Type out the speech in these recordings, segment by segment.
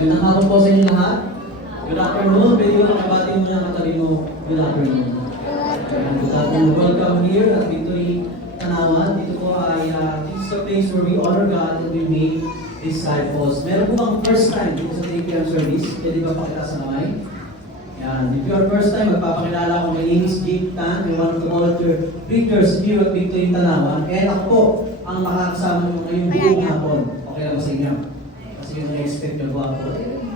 Magandang hapon po sa inyo lahat. Good afternoon. Pwede ko nakabati mo na katabi mo. Good afternoon. Good afternoon. Welcome here at Victory Tanawan. Dito po ay this is a place where we honor God and we make disciples. Meron po bang first time dito sa 3 p.m. service? Pwede ba pakita sa kamay? Yan. If you are first time, magpapakilala ko. My name is Jake Tan. I'm one of the volunteer preachers here at Victory Tanawan. And ako po ang makakasama mo ngayong buong hapon. Okay lang ba sa inyo? Kasi yung na-expect na guwapo.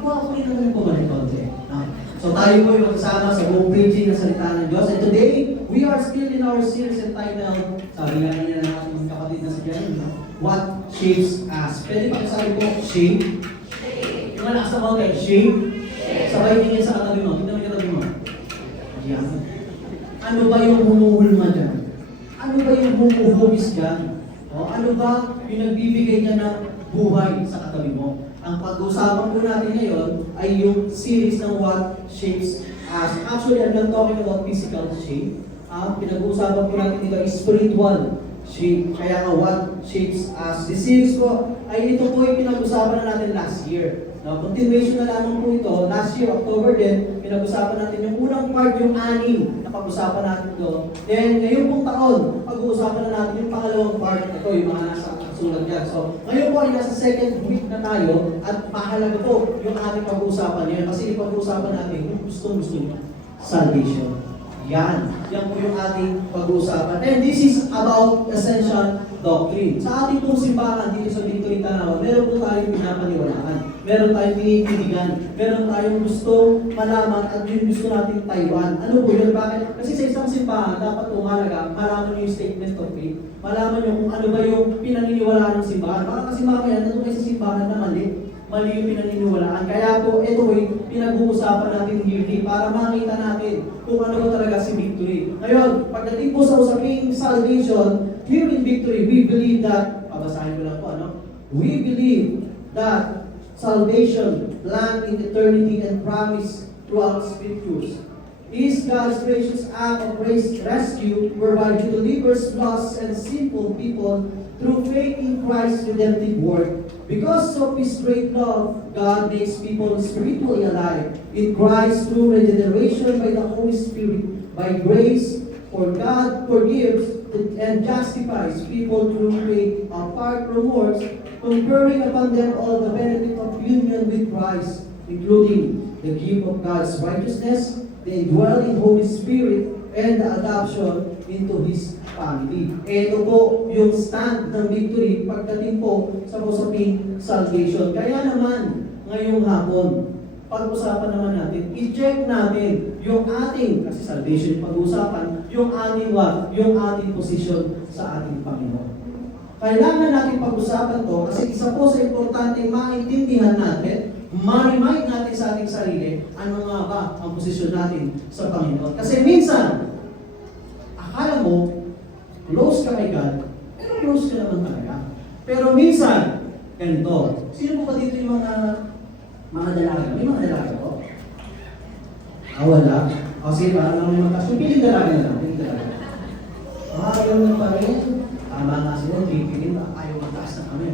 Guwapo rin naman po man ito. So tayo po yung magsama sa buong preaching ng salita ng Diyos. And today, we are still in our series entitled, sabi nga niya na ating kapatid na si Jan, What Shapes Us. Pwede pa sabi po, shape? Yung anak sa mga kayo, shape? Sabay tingin sa katabi mo. Tingnan mo yung katabi mo. Yan. Ano ba yung humuhulma dyan? Ano ba yung humuhubis dyan? O ano ba yung nagbibigay niya ng buhay sa katabi mo? Ang pag-uusapan po natin ngayon ay yung series ng What Shapes Us. Actually, I'm not talking about physical shape. Pinag-uusapan po natin dito is spiritual shape. Kaya nga, What Shapes Us. This series po ay ito po yung pinag-usapan na natin last year. Now, continuation na lamang po ito. Last year, October din, pinag-usapan natin yung unang part, yung 6 na pag-usapan natin doon. Then, ngayong pong taon, pag-uusapan na natin yung pangalawang part. Ito, yung mga nasa sulat dyan. So, ngayon po ay nasa second week na tayo at mahalaga po yung ating pag-uusapan ngayon. Kasi ipag-uusapan natin yung gusto nyo. Salvation. Yan. Yan po yung ating pag-uusapan. And this is about essential doctrine. Sa ating pong simbahan dito sa Victory Tanawan, meron po tayong pinapaniwalaan. Meron tayong pinipiligan. Meron tayong gusto malaman at yung gusto nating Taiwan. Ano po yun? Bakit? Kasi sa isang simbahan, dapat po mahalaga, malaman nyo yung statement of faith. Malaman nyo kung ano ba yung pinaniniwalaan ng simbahan. Baka kasi mamaya, nandun kayo sa simbahan na mali yung pinaniniwalaan. Kaya po, ito ay pinag-uusapan natin yearly para makita natin kung ano ba talaga si Victory. Ngayon, pagdating po sa usaping salvation, here in Victory, we believe that, pabasahin ko lang po, we believe that salvation, planned in eternity and promised throughout Scriptures, is God's gracious act of rescue whereby He delivers lost and sinful people through faith in Christ's redemptive work. Because of His great love, God makes people spiritually alive in Christ through regeneration by the Holy Spirit. By grace, for God forgives and justifies people through faith apart from works, conferring upon them all the benefit of union with Christ, including the gift of God's righteousness, the indwelling Holy Spirit, and the adoption into His family. Ito po yung stand ng Victory pagdating po sa usaping salvation. Kaya naman, ngayong hapon, pag-usapan naman natin, i-check natin yung ating, kasi salvation yung pag-usapan, yung ating posisyon sa ating Panginoon. Kailangan natin pag-usapan to kasi isa po sa importante maintindihan natin, ma-remind natin sa ating sarili, ano nga ba ang posisyon natin sa Panginoon. Kasi minsan, akala mo, close ka kay God, pero close ka naman talaga. Pero minsan, ganito, sino po ba dito yung mga dalaga? May mga dalaga po? Wala. O sige, parang lang yung magkas. Piling dalaga na lang, piling dalaga. Ayaw na pa rin. Tama nga sila, piling ba? Ayaw magkas na kami.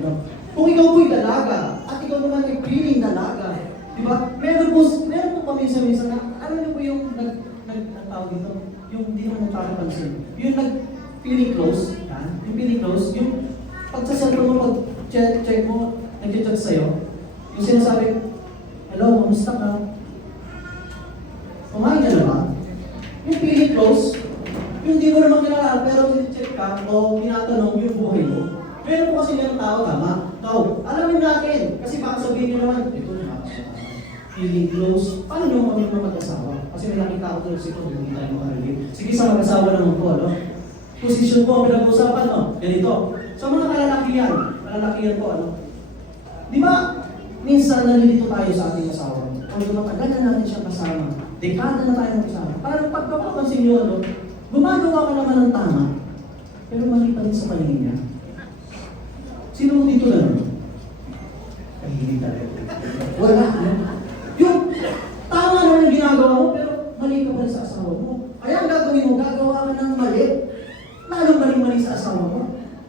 Kung ikaw po'y dalaga, at ikaw naman ay piling dalaga, di ba? Meron po paminsan-minsan na, alam niyo po yung nagtawag dito? Yung hindi naman nagpapansin. Yung nag-feeling close, yan. Yung feeling close, yung pag sa cellphone mo, pag check mo, nag-chat sa'yo, yung sinasabi, hello, kamusta ka? Kumain ka na ba? Yung feeling close, yung hindi mo naman kilala, pero check ka, o tinatanong yung buhay mo. Meron po kasi meron tao, tama? Now, alamin natin, kasi baka sabihin nyo naman, ito na, feeling close, paano nyo kami mag-asawa? Kasi may nakita ko doon sito, hindi tayo makarili. Sige, sa mag-asawa naman po, no? Posisyon po ang pinag-usapan, no? Ganito. Sa mga kalalakihan po, ano? Di ba, minsan nalilito tayo sa ating asawa. Kung tumatagal na natin siya kasama, dekada na tayo kasama. Parang pagpapapansin nyo, ano? Gumagawa ka naman ng tama, pero mali pa rin sa paningin niya. Sino dito na naman? Ay, hindi talaga. Wala, no? Yung tama naman yung ginagawa mo, pero mali ka pa rin sa asawa mo. Kaya ang gagawin mo, gagawa ka ng mali. Lalong mali sa asawa mo.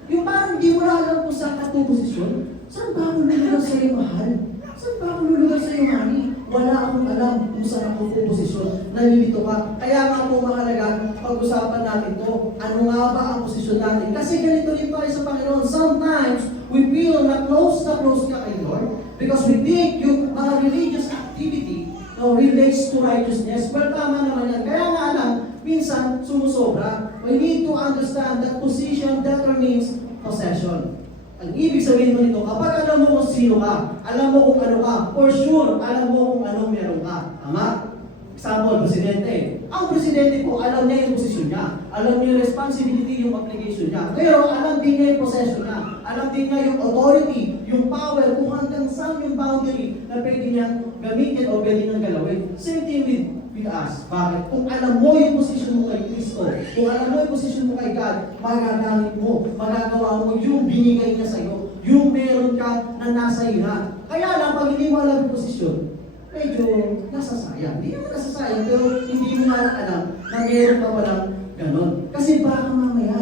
Yung parang di mo na alam kung saan ka posisyon. Saan ba ako lulugar sa'yo, mahal? Saan ba ako lulugar sa'yo, mami. Wala akong alam kung saan ako puposisyon. Nalilito ka. Kaya nga po mahalaga, pag-usapan natin to. Ano nga ba ang posisyon natin? Kasi ganito rin tayo sa Panginoon. Sometimes, we feel na close ka kay Lord because we think yung mga religious activity relates to righteousness. Well, tama naman yan. Kaya nga lang, minsan, sumusobra. We need to understand that position determines possession. Ang ibig sabihin mo nito, kapag alam mo kung sino ka, alam mo kung ano ka, for sure, alam mo kung anong meron ka. Tama? Example, presidente. Ang presidente po, alam niya yung posisyon niya. Alam niya yung responsibility, yung obligation niya. Pero alam din niya yung possession niya. Alam din niya yung authority, yung power, kung hanggang saan yung boundary na pwede niyang gamitin o pwede niyang galawin. Same thing with us. Bakit? Kung alam mo yung posisyon mo kay Kristo, kung alam mo yung posisyon mo kay God, magagamit mo, magagawa mo yung binigay niya sa'yo, yung meron ka na nasa iyo na. Kaya lang, pag hindi mo alam yung posisyon, medyo nasasayang. Hindi naman nasasayang, pero hindi mo nga alam na meron ka palang ganon. Kasi baka mamaya,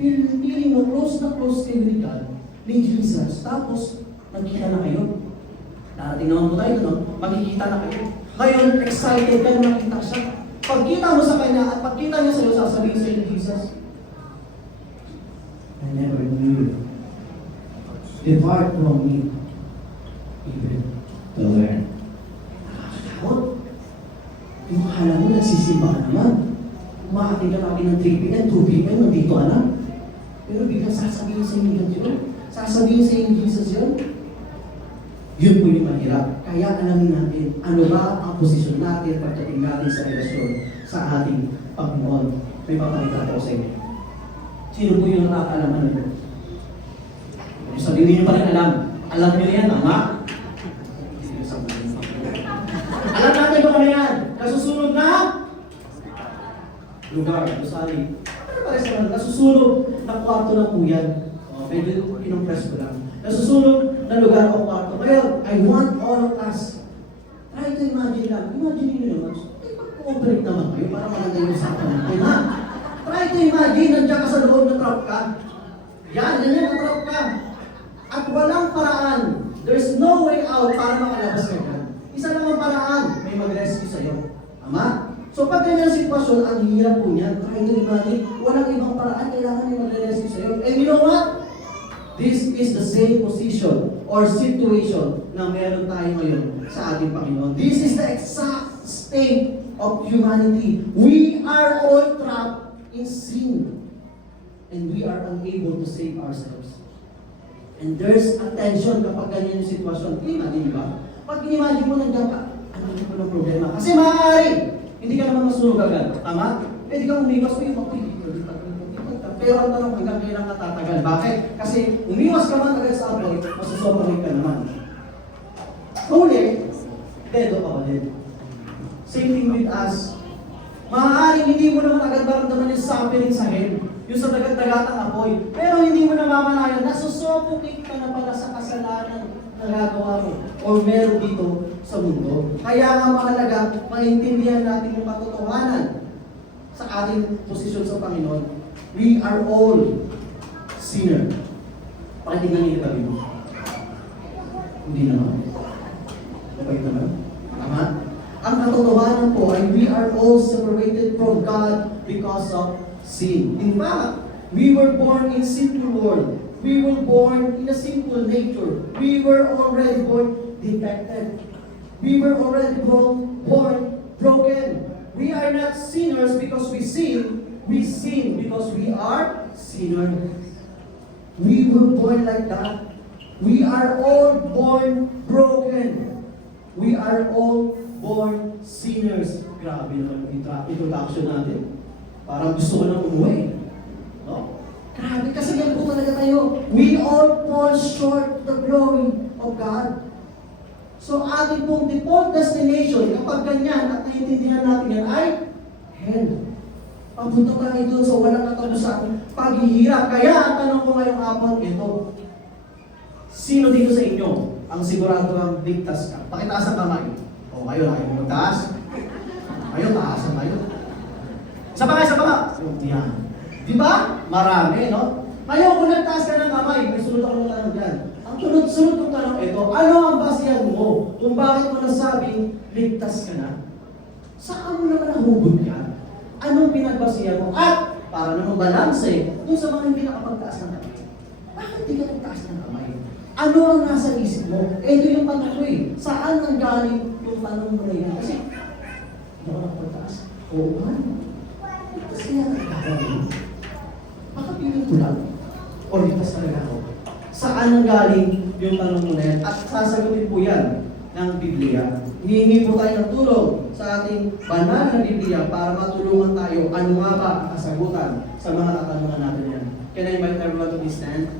feeling mo close na close kayo ni God, ni Jesus, tapos nagkita na kayo. Darating naman po tayo, no? Magkikita na kayo. Ngayon, excited ka na makita siya. Pagkita mo sa kanya at pagkita niya sa'yo, sasabihin sa'yo ni Jesus, I never knew you. Depart from me. Even to learn. Nakakatakot. Yung akala mo, nagsisimba ka naman. Umakating ka natin ng 3 p.m., 2 p.m., nandito ka na. Pero biglang sasabihin sa inyo yun. Sasabihin sa inyo Jesus yun. Yun po yung mahirap. Kaya alamin natin, ano ba ang posisyon natin pagdating natin sa relasyon sa ating Panginoon. May papakita ko sa inyo. Sino po yung nakakalaman nito? Kung sabihin niyo pa rin alam. Alam niyo yan, tama? Alam natin kung ano yan. Nasusunod na lugar, gusali. Ano ba rin sa nasusunod na kwarto ng puyan? Medyo kinumpress ko lang. Nasusunod na lugar o kwarto. Ngayon, I want all of us. Try to imagine lang. Imagine nyo naman. Mag-cooperate naman kayo para maganda yung usapan natin, ha? Try to imagine, nandiyan ka sa loob na trap ka. Yan, na-trap ka. At walang paraan. There's no way out para makalabas ka dyan. Isa lang ang paraan, may mag-rescue sa'yo. Tama? So pag ganyan sitwasyon, ang hirap po niyan. Try to imagine, walang ibang paraan, kailangan may mag-rescue sa'yo. And you know what? This is the same position or situation na meron tayo ngayon sa ating Panginoon. This is the exact state of humanity. We are all trapped in sin. And we are unable to save ourselves. And there's a tension kapag ganyan yung sitwasyon. Imagine ba? Pag inimagine mo nandiyan ka, ano po ng problema? Kasi maaari, hindi ka naman masunog agad. Tama? Pwede kang umiwas mo yung pero ang tanong, hanggang kailan ka tatagal? Bakit? Kasi umiwas ka man agad sa apoy, masusopahin ka naman. Huli, dedo ka pa din. Same thing with us. Maaaring hindi mo naman agad maramdaman yung suffering sa hell, yung sa dagat-dagatang apoy. Pero hindi mo namamalayan, nasusuffocate ka na pala sa kasalanan na gagawa mo o meron dito sa mundo. Kaya nga mahalaga, maintindihan natin yung katotohanan sa ating posisyon sa Panginoon. We are all sinner. Pakitingnan niyo yung tabi mo. Hindi naman. Okay naman? Tama? Ang katotohanan po ay we are all separated from God because of sin. In fact, we were born in sinful world. We were born in a sinful nature. We were already born defected. We were already born broken. We are not sinners because we sin. We sin because we are sinners. We were born like that. We are all born broken. We are all born sinners. Grabe naman yung introduction natin. Parang gusto ko nang umuwi. No? Grabe, kasi yan po talaga tayo. We all fall short of the glory of God. So ating pong default destination, kapag ganyan at naiintindihan natin yan, ay hell. Papunta tayo doon sa walang katapusan paghihirap. Kaya ang tanong ko ngayong hapon, ito. Sino dito sa inyo ang sigurado ang ligtas ka? Pakitaas ang kamay. O, kayo na kayo magtaas. Kayo, taasan kayo. Isa pa nga. Yan. Di ba? Marami, no? Ngayon, kung nagtaas ka ng kamay, may sunod ako lang dyan. Ang Sunod-sunod kong tanong ito, ano ang basihan mo kung bakit mo nasabing ligtas ka na? Saan mo naman nahugot yan? Anong pinagbasihan mo? At para naman balanse dun sa mga hindi nakapagtaas ng kamay. Bakit di ka nagtaas ng kamay? Ano ang nasa isip mo? Ito yung tanong ko eh. Saan ang galing yung tanong mo na yan? Kasi, hindi ako nakapagtaas. Oo nga. Ligtas kaya nagkakaroon. Baka piling ko lang. O ligtas talaga ako. Saan ang galing yung tanong mo na yan? At sasagutin po yan ng Biblia. Hihingi po tayo ng tulong sa ating banal na Biblia para matulungan tayo ano nga ba ang kasagutan sa mga katanungan natin yan. Can I invite everyone to please stand?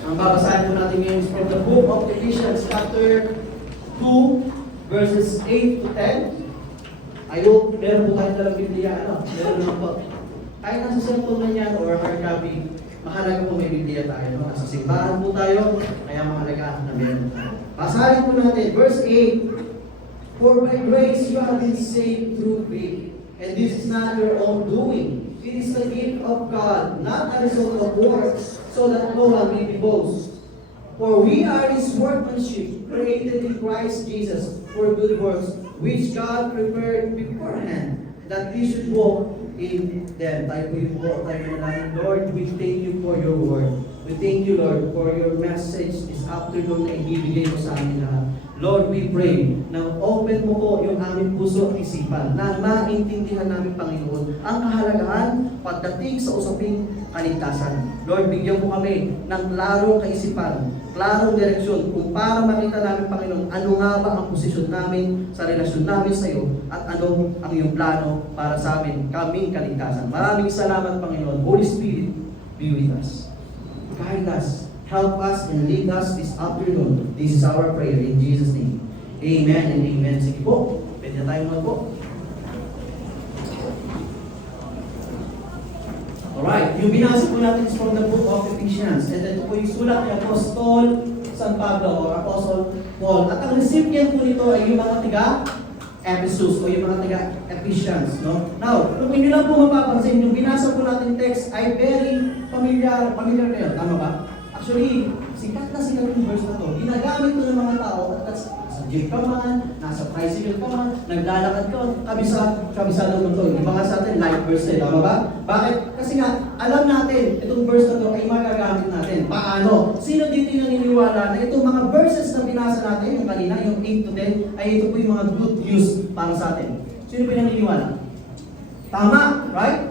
Ang babasahin po natin ngayon is from the book of Ephesians chapter 2 verses 8 to 10. I hope meron po tayo dalang Biblia. Meron naman po. Kahit nasa cellphone na yan or hard copy, mahalaga po may Biblia tayo. Nasa simbahan po tayo, kaya mahalaga na meron tayo. Basahin po natin, verse 8. For by grace you have been saved through faith, and this is not your own doing. It is the gift of God, not a result of works, so that no one may boast. For we are His workmanship, created in Christ Jesus for good works, which God prepared beforehand, that we should walk in them. Tayo na natin, Lord, we thank you for your word. We thank you, Lord, for your message this afternoon na ibibigay mo sa amin lahat. Lord, we pray na open mo po yung aming puso at isipan na maintindihan namin, Panginoon, ang kahalagahan pagdating sa usaping kaligtasan. Lord, bigyan mo kami ng klarong kaisipan, klarong direksyon kung para makita namin, Panginoon, ano nga ba ang posisyon namin sa relasyon namin sa iyo at ano ang iyong plano para sa amin, kaming kaligtasan. Maraming salamat, Panginoon. Holy Spirit, be with us. Guide us. Help us and lead us this afternoon. This is our prayer in Jesus' name. Amen and amen. Sige po, pwede na tayo mga po. Alright, yung binasa po natin is from the book of Ephesians. And ito po yung sulat ni Apostol San Pablo or Apostle Paul. At ang recipient po nito ay yung mga taga-Ephesus o yung mga taga-Ephesians. No? Now, kung hindi lang po mapapansin, yung binasa po natin text ay very familiar kayo. Tama ba? Actually, sikat na yung verse na to. Ginagamit to ng mga tao at nasa jeep ka man, nasa tricycle ka man, naglalakad ka, kabisa naman to. Di ba nga sa atin, life verse eh, tama ba? Bakit? Kasi nga, alam natin, itong verse na to ay magagamit natin. Paano? Sino dito yung naniniwala na itong mga verses na binasa natin, yung kanina, yung 8 to 10, ay ito po yung mga good news para sa atin. Sino po yung naniniwala? Tama, right?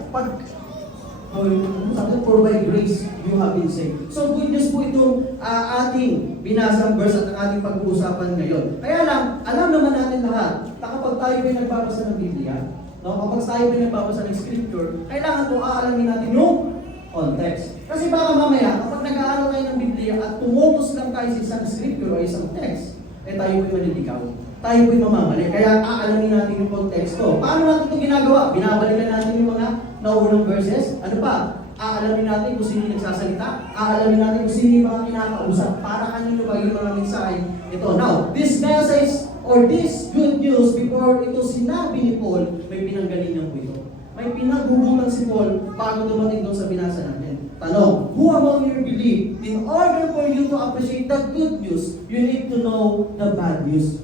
For by grace, you have been saved. So good news po itong ating binasang verse at ang ating pag-uusapan ngayon. Kaya lang, alam naman natin lahat na kapag tayo ay nagbabasa ng Biblia, kapag tayo ay nagbabasa ng Scripture, kailangan po aalamin natin yung context. Kasi baka mamaya, kapag nag-aaral tayo ng Biblia at tumutos lang tayo sa isang Scripture o isang text, tayo po'y maliligaw. Tayo po'y mamamali. Kaya aalamin natin yung konteksto. Paano natin ito ginagawa? Binabalikan natin yung mga naunang verses. Ano pa? Aalamin natin kung sino yung nagsasalita. Aalamin natin kung sino yung mga kinakausap. Para kanino ba yung mga mensahe ito. Now, this message or this good news, before ito sinabi ni Paul, may pinanggalingan po ito. May pinaghugutan si Paul bago dumating doon sa binasa natin. Tanong, who among you believe? In order for you to appreciate the good news, you need to know the bad news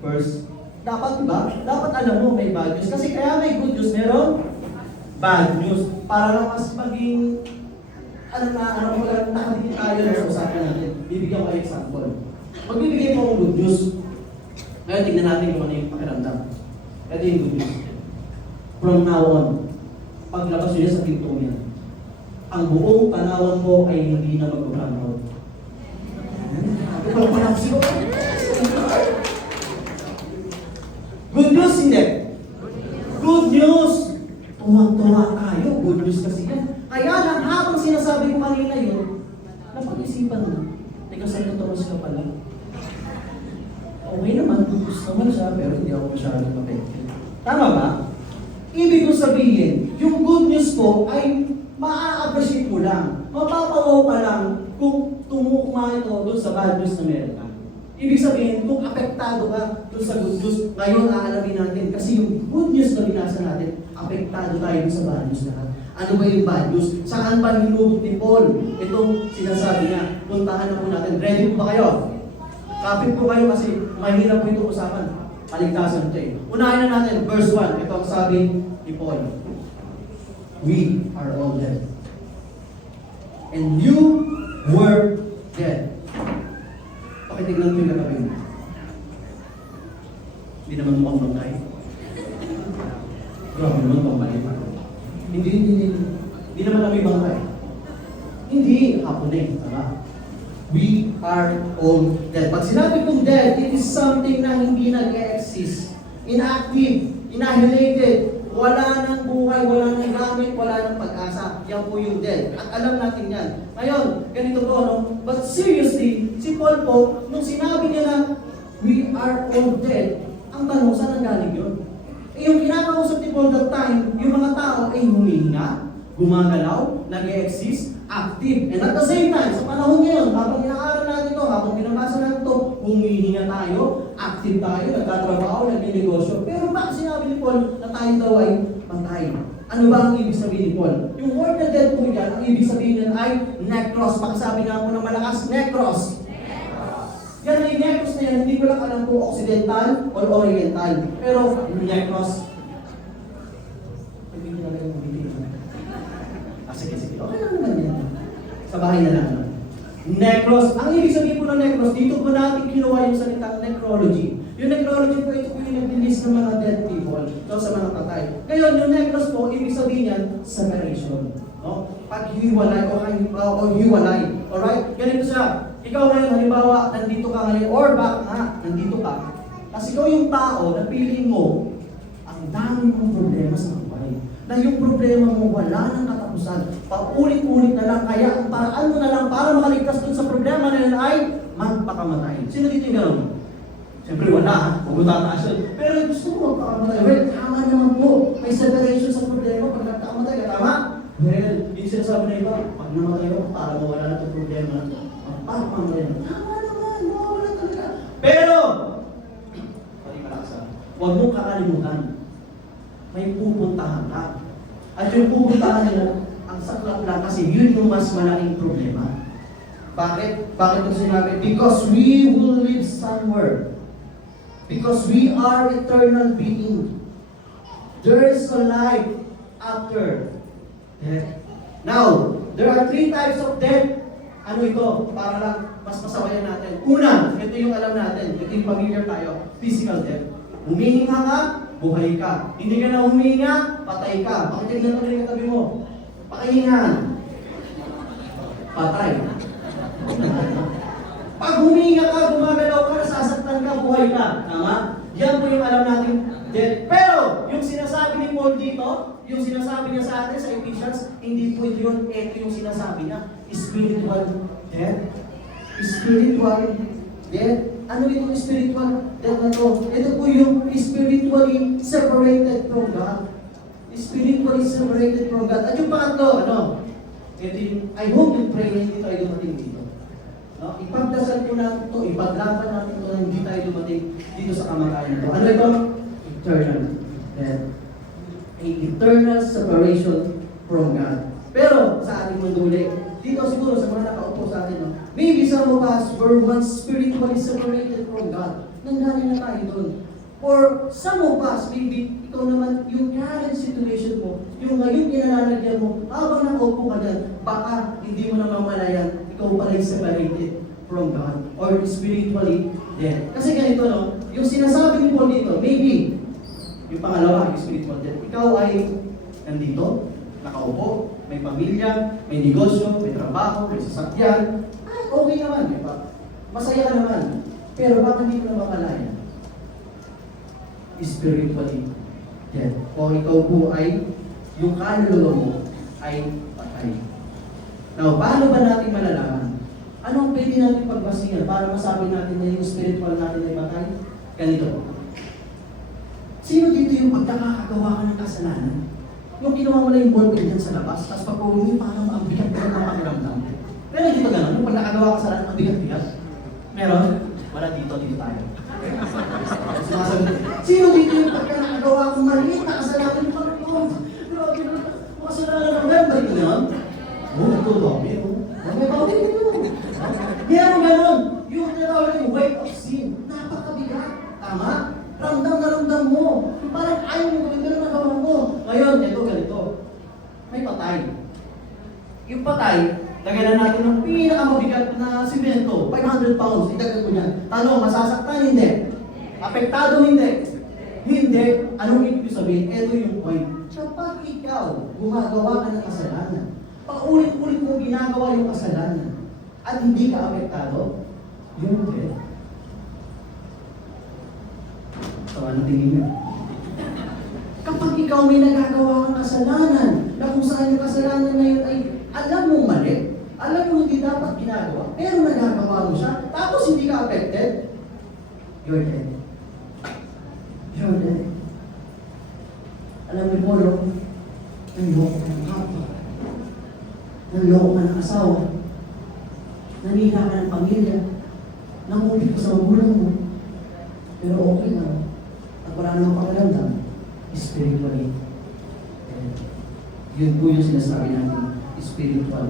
first. Dapat ba? Dapat alam mo may bad news. Kasi kaya may good news, meron bad news. Para lang mas maging, nakadikit tayo sa usapan natin. Bibigyan ko example. Magbibigay po akong good news. Ngayon, tignan natin kung ano yung pakiramdam. Ito yung good news. From now on, paglabas nyo sa pinto niya, ang buong tanawan mo ay hindi na mag-brown out. Good news, hindi. Good news. Tuwang-tuwa tayo. Good news kasi yan. Kaya lang, habang sinasabi ko kanina yun, napag-isipan mo. Teka, Santo Tomas ka pala. Okay naman, good news naman siya, pero hindi ako masyadong mapekit. Tama ba? Ibig ko sabihin, yung good news ko ay maa-appreciate mo lang. Mapapawaw ka lang kung tumukma ito doon sa bad news na meron ka. Ibig sabihin, kung apektado ka doon sa good news, ngayon aalamin natin. Kasi yung good news na binasa natin, apektado tayo doon sa bad news na. Ano ba yung values? Saan ba hinubog ni Paul? Itong sinasabi niya. Puntahan na po natin. Ready po ba kayo? Kapit po kayo kasi mahirap po itong usapan. Kaligtasan ito eh. Unahin na natin, verse 1. Ito ang sabi ni Paul. We are all dead. And you were dead. Pakitignan ko yung katabi mo. Hindi naman mukhang magkay. Grabe naman pambalit. Hindi naman kami bangkay. Hindi, hapon eh, tama? We are all dead. Pag sinabi kong dead, it is something na hindi nag-exist. Inactive, inannihilated, wala nang buhay, wala nang gamit, wala nang pag-asa. Yan po yung dead. At alam natin yan. Ngayon, ganito po, no? But seriously, si Paul po, nung sinabi niya na, we are all dead, ang tanong, saan ang galing yun? Yung kinakausap ni Paul that time, yung mga tao ay humihinga, gumagalaw, nag-e-exist, active. And at the same time, sa panahon ngayon, habang inaaral natin ito, habang binabasa natin ito, humihinga tayo, active tayo, nagtatrabaho, nag-negosyo. Pero bakit sinabi ni Paul na tayo daw ay patay? Ano ba ang ibig sabihin ni Paul? Yung word na dead po yan, ang ibig sabihin niyan ay necros. Pakasabi nga po ng malakas, necros. Yan ay necros na yan, hindi ko lang alam kung occidental or oriental. Pero necros, hindi ko na lang yung sige. Okay lang naman yan. Sa bahay na lang. Necros. Ang ibig sabihin po ng necros, dito po natin kinuha yung salitang necrology. Yung necrology po, ito po yung nag-release ng mga dead people. So, sa mga patay. Ngayon, yung necros po, ibig sabihin yan, separation. No? Paghiwalay o hiwalay. Alright? Ganito siya. Ikaw ngayon, halimbawa, nandito ka ngayon, or baka nga, nandito ka. Kasi ikaw yung tao na piling mo, ang dami mong problema sa buhay. Na yung problema mo, wala nang katapusan. Paulit-ulit na lang, kaya ang paraan mo na lang para makaligtas dun sa problema na yun ay magpakamatay. Sino dito yung gano'n? Siyempre wala, huwag mo tataas yun. Pero gusto mo magpakamatay. Well, tama naman po. May separation sa problema pag nagpakamatay ka, tama? Well, yung sinasabi na iba, pag namatay ako, para mawala na itong problema na ito. Magpakamatay na. Tama naman, mawala talaga. Pero, huwag mong kakalimutan. May pupuntahan ka. At yung pupuntahan mo, ang saklap lang kasi yun yung mas malaking problema. Bakit? Bakit ito sinabi? Because we will live somewhere. Because we are eternal being. There is a life after death. Now, there are 3 types of death. Ano ito? Para lang mas masawayan natin. Una, ito yung alam natin. Ito yung familiar tayo. Physical death. Humihinga ka, buhay ka. Hindi ka na humihinga, patay ka. Pakitignan mo rin yung katabi mo. Pakihingahan. Patay. Pag humihinga ka, gumagalaw ka, nasasaktan ka, buhay ka. Tama? Yan po yung alam natin death. Pero, yung sinasabi ni Paul dito, yung sinasabi niya sa atin sa Ephesians, hindi po yun. Ito yung sinasabi niya. Spiritual death. Spiritual death. Ano itong spiritual death na to? Ito po yung spiritually separated from God. Spiritually separated from God. At yung pangatlo, ano? Ito yung, I hope you pray na hindi tayo dumating dito. No? Ipagdasal po natin ito, ipaglaban natin ito na hindi tayo dumating dito sa kamatayan ito. Ano ito? Eternal death. A eternal separation from God. Pero sa ating mundo ulit, dito siguro sa mga nakaupo sa atin, no? Maybe some of us were once spiritually separated from God. Nanggaling na tayo doon. For some of us, maybe ikaw naman, yung current situation mo, yung ngayon pinalalagyan mo, habang nakaupo ka dyan, baka hindi mo na mamalayan, ikaw pala yung separated from God or spiritually dead. Kasi ganito, no? Yung sinasabi ni Paul dito, maybe, yung pangalawa, yung spiritual death, ikaw ay nandito, nakaupo, may pamilya, may negosyo, may trabaho, may sasakyan. Ay, okay naman, di ba? Masaya ka naman. Pero bakit hindi mo na mamalaya? Spiritually dead. O ikaw po ay, yung kaluluwa mo ay patay. Now, paano ba natin malalaman? Anong pwede natin pagbasingan para masabi natin na yung spiritual natin ay patay? Ganito. Sino dito yung pag nakakagawa ka ng kasalanan? Yung ginawa mo na yung ballpen dyan sa labas, tapos pag uwi, parang ang bigat-bigat ng pakiramdam. Pero hindi ba gano'n? Yung pag nakagawa ka sa lahat, ang bigat-bigat. Meron? Wala dito tayo. Sino dito yung pagka nakagawa kong maliit na kasalanan ng Panginoon? Grabe na, kasalanan ng Tama? Ramdam na ramdam mo. Yung parang ayaw mo gawin, pero nagawa mo. Ngayon, ito, ganito. May patay. Yung patay, lagyan na natin ng pinakamabigat na simento, 500 pounds, idagdag ko niyan. Tanong, masasaktan? Hindi. Apektado? Hindi. Hindi. Anong ibig sabihin? Ito yung point. Kapag ikaw gumagawa ka ng kasalanan, paulit-ulit mo ginagawa yung kasalanan, at hindi ka apektado, yun din. So, ano tingin niyo? Kapag ikaw may nagagawa kang kasalanan, na kung saan yung kasalanan na yun ay alam mo mali, alam mo hindi dapat ginagawa, pero nagagawa mo siya, tapos hindi ka affected, you're dead. You're dead. Alam niyo po, no? Nanloko ka ng kapwa. Nanloko ka ng asawa. Nanira ka ng pamilya. Nangupit ka sa magulang mo. Pero okay lang. At wala namang pakiramdam. Spiritually. Yun po yung sinasabi natin. Spiritual.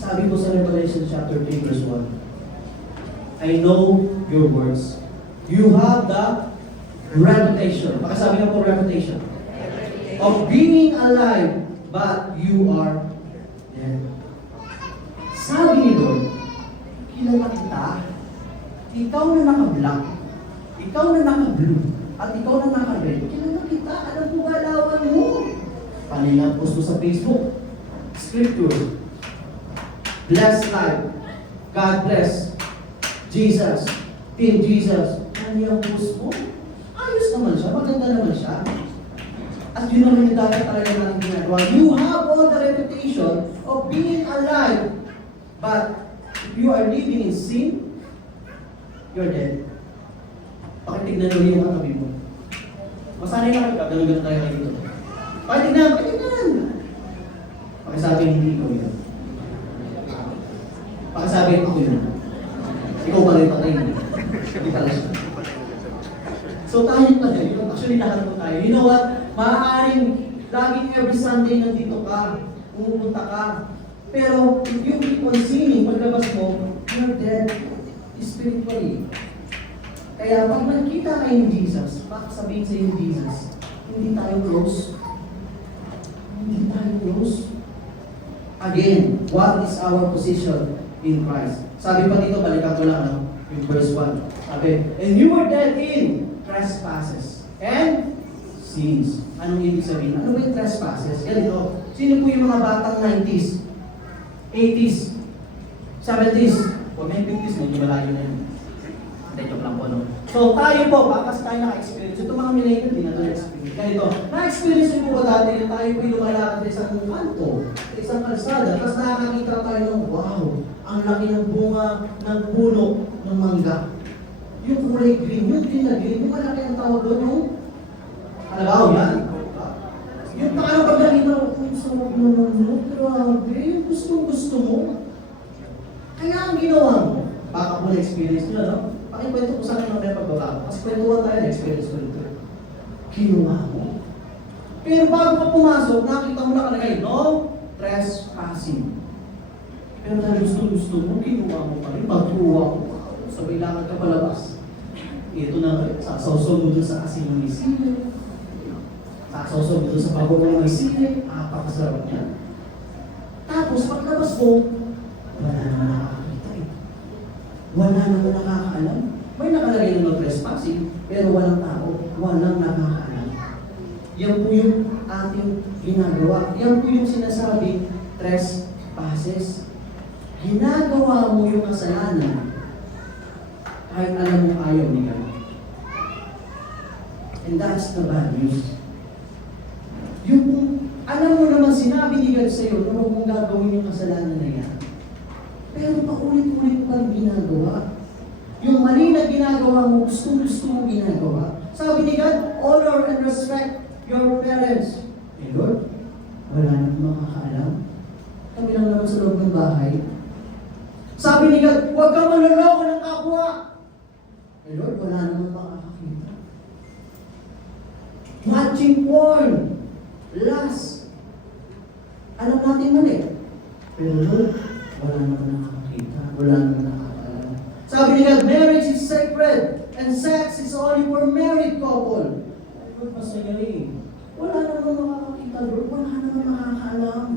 Sabi ko sa Revelation chapter 3 verse 1, I know your words. You have the reputation. Pakasabi na po reputation. Of being alive, but you are dead. Sabi ni Lord, kilala kita. Ikaw na naka-black. Ikaw na naka-blue. At ikaw na naka-red. Kilala kita. Alam mo galawan mo. Panilang post ko sa Facebook. Scripture. Blessed life. God bless. Jesus. Team Jesus. Panilang post mo. Ayos naman siya. Maganda naman siya. At yun naman yung dapat talaga natin ginagawa. You have all the reputation of being alive. But if you are living in sin, you're dead. Pakitignan mo yung katabi mo. Masanay na kayo, ganun tayo kayo dito. Pakitignan, pakitignan! Pakisabi, hindi ikaw yun. Pakisabi, ako yun. Ikaw pala yung patay. Hindi pala siya. So tayo pala yun. Actually, lahat po tayo. You know what? Maaaring laging every Sunday nandito ka, pumupunta ka. Pero if you keep on sinning, paglabas mo, you're dead spiritually. Kaya pag nakita kayo ni Jesus, baka sabihin sa iyo Jesus, hindi tayo close. Hindi tayo close. Again, what is our position in Christ? Sabi pa dito, balikan ko lang, no? Yung verse 1. Sabi, and you were dead in trespasses and sins. Anong ibig sabihin? Ano ba yung trespasses? Ganito. Sino po yung mga batang 90s, 80s, 70s? Huwag na yung 50s, medyo malayo na yun. Hindi, joke lang po, no? So, tayo po, baka tayo naka-experience. Ito mga millennial, di na ito na-experience. Ganito, na-experience po ba dati na tayo po yung lumalakad sa isang kanto, sa isang kalsada, tapos nakakakita tayo ng, wow, ang laki ng bunga ng puno ng mangga. Yung kulay green, yung green na green, yung malaki ang tawag doon, yung halabaw yan. Yung parang pag nakita ko, yung sarap naman mo, grabe, yung gusto mo. Kaya ang ginawa mo, baka po na-experience nyo, no? Pakikwento ko sa akin ng pagbaba. Kasi kwentuhan tayo, na-experience ko ito. Kinuha mo. Pero bago ka pumasok, nakita mo na kalagay, no trespassing. Pero dahil gusto mo, kinuha mo pa rin, pagkuha mo. Sabay lakad ka palabas. Ito na, sasawsaw mo dun sa asin ng may sili. Sasawsaw mo dun sa pagod ng may sili. Apakasarap niya. Tapos, paglabas mo, wala naman nakakakita eh. Wala naman nakakaalam. May nakalagay na no trespassing, pero walang tao, walang nakakaalam. Yan po yung ating ginagawa. Yan po yung sinasabi, trespasses. Ginagawa mo yung kasalanan kahit alam mo ayaw ni God. And that's the bad news. Yung alam mo naman sinabi ni God sa iyo na huwag mong gagawin yung kasalanan na yan. Pero paulit-ulit pa rin ginagawa. Yung mali na ginagawa mo, gusto mo ginagawa. Sabi ni God, honor and respect your parents. Eh Lord, wala nang makakaalam. Kami lang naman sa loob ng bahay. Sabi ni God, huwag kang manloloko ng kapwa. Eh Lord, wala naman makakakita. Watching porn. Lust. Alam natin mali. Pero Lord, wala naman nakakakita. Wala naman nakakaalam. Sabi ni God, marriage is sacred and sex sex is only for married couple. Ay, magpasaya eh. Wala naman makakakita doon, wala naman makakaalam.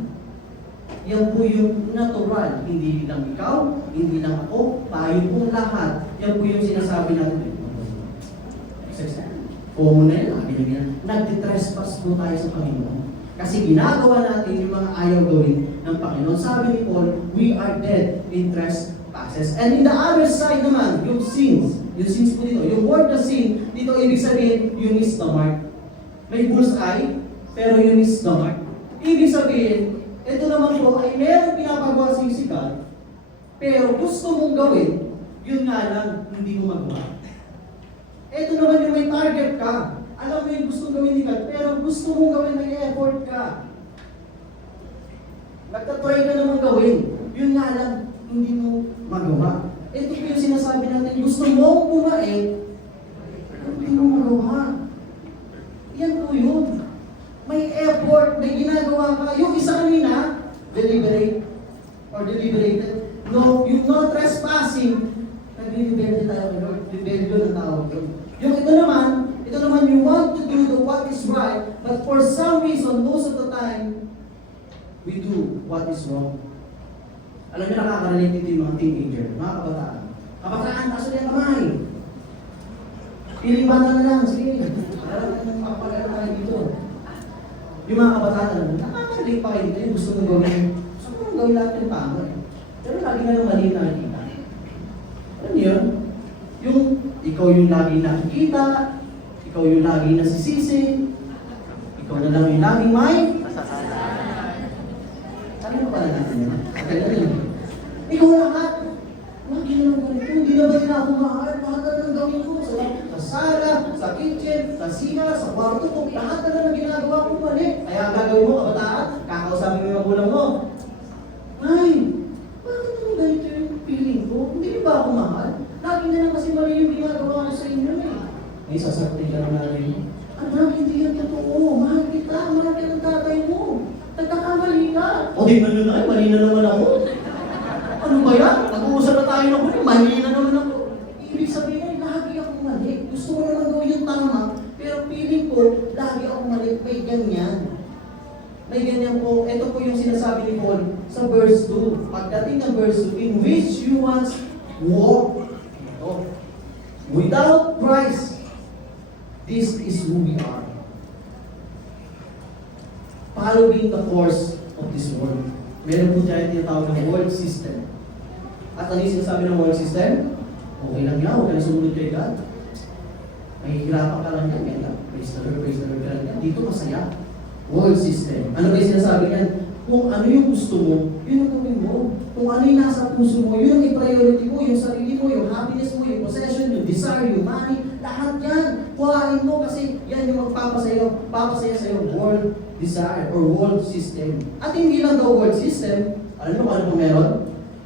Yan po yung natural, hindi lang ikaw, hindi lang ako, tayo pong lahat. Yan po yung sinasabi natin. Oo na yun, nagtitrespass po tayo sa Panginoon. Kasi ginagawa natin yung mga ayaw gawin ng Panginoon. Sabi ni Paul, we are dead in trespasses. And in the other side naman, yung sins po dito, yung word na sin, dito ibig sabihin, you miss the mark. May bullseye, pero you miss the mark. Ibig sabihin, ito naman po ay meron pinapagawa sa isipan, pero gusto mong gawin, yun nga lang, hindi mo magawa. Ito naman yung may target ka. Alam mo yung gusto gawin ni God, pero gusto mong gawin, nag-effort ka. Nagtatry ka naman gawin. Yun nga lang, hindi mo magawa. Ito po yung sinasabi natin, gusto mong bumae, hindi mo magawa. Yan po yun. May effort, may ginagawa ka. Yung isa kanina, deliberate or deliberated. No, yung not trespassing, nag-rebelde tayo kay Lord. Rebellion ang tawag yun. Yung ito naman, you want to do what is right, but for some reason, most of the time, we do what is wrong. Alam niyo, nakaka-relate dito yung mga teenager, mga kabataan. Kabataan, taso niya kamay. Piling bata na lang, sige. Alam mo, makapagano tayo dito. Yung mga kabataan, nakaka-relate pa kayo dito, yung gusto mong gawin. Gusto mong gawin lahat yung tama. Pero lagi na yung mali nakikita. Alam niyo yun? Yung ikaw yung lagi nakikita, ikaw yung lagi nasisisi, ikaw na lang yung laging may sabi mo pala natin yun. Ikaw lahat, lagi na lang ganito, hindi na ba nila ako mahal? Lahat na lang gawin ko sa sala, sa kitchen, sa sina, sa kwarto ko, lahat na lang ginagawa ko mali. Kaya ang gagawin mo, kabataan, kakausapin mo yung magulang mo. Ay, bakit naman ganito yung feeling ko? Hindi ba ako mahal? Lagi na lang kasi mali yung ginagawa ko sa inyo eh. May sasagutin ka ng nanay mo. Anak, hindi yan totoo. Mahal kita. Mahal ka ng tatay mo. Nagkakamali ka. O di na nun ay, mali na naman ako. Ano ba yan? Nag-uusap na tayo ng huli. Mali na naman ako. Ibig sabihin ay, lagi akong mali. Gusto ko naman gawin yung tama. Pero feeling ko, lagi akong mali. May ganyan. May ganyan po. Ito po yung sinasabi ni Paul sa verse 2. Pagdating ng verse 2, in which you once walk without Christ. This is who we are. Following the course of this world. Meron po tayo tinatawag ng world system. At ano yung sinasabi ng world system? Okay lang yan, huwag ka na sumunod kay God. Mahihirapan ka lang yan. Praise the Lord ka lang yan. Dito masaya. World system. Ano ba yung sinasabi yan? Kung ano yung gusto mo, yun ang gawin mo. Kung ano yung nasa puso mo, yun ang i-priority mo, yung sarili mo, yung happiness mo, yung possession, yung desire, yung money, lahat yan. Kuhain mo kasi yan yung papasaya sa'yo, world desire or world system. At hindi lang daw world system, alam mo kung ano pa meron?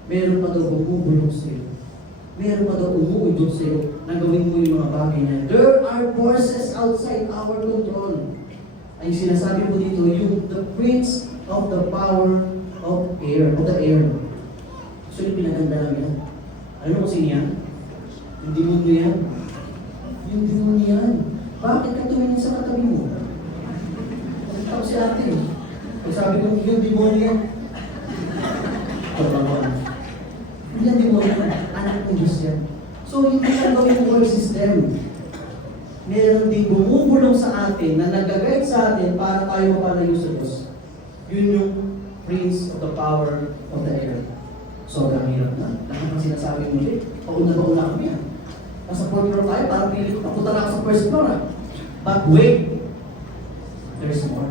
Meron pa daw bumubulong sa'yo. Meron pa daw umuudot sa'yo na gawin mo yung mga bagay na. There are forces outside our control. Ay sinasabi po dito, yung the prince of the power of the air. Actually, pinaganda lang yan. Alam mo kung sino yan? Yung demonyo yan. Yung demonyo yan. Bakit ka tumingin sa katabi mo? Ako si ate. Kung sabi ko, yung demonyo yan. Hindi yan demonyo yan. Anak ng Diyos yan. So, hindi yan gawin yung world system. Meron din bumubulong sa atin na nag-guide sa atin para tayo mapalayo sa Diyos. Yun yung prince of the power of the air. Sobrang hirap na. Lahat ng sinasabi mo ulit, pauna kami yan. Nasa 4th floor tayo, parang pilit ko, napunta na ako sa 1st floor ah. But wait, there's more.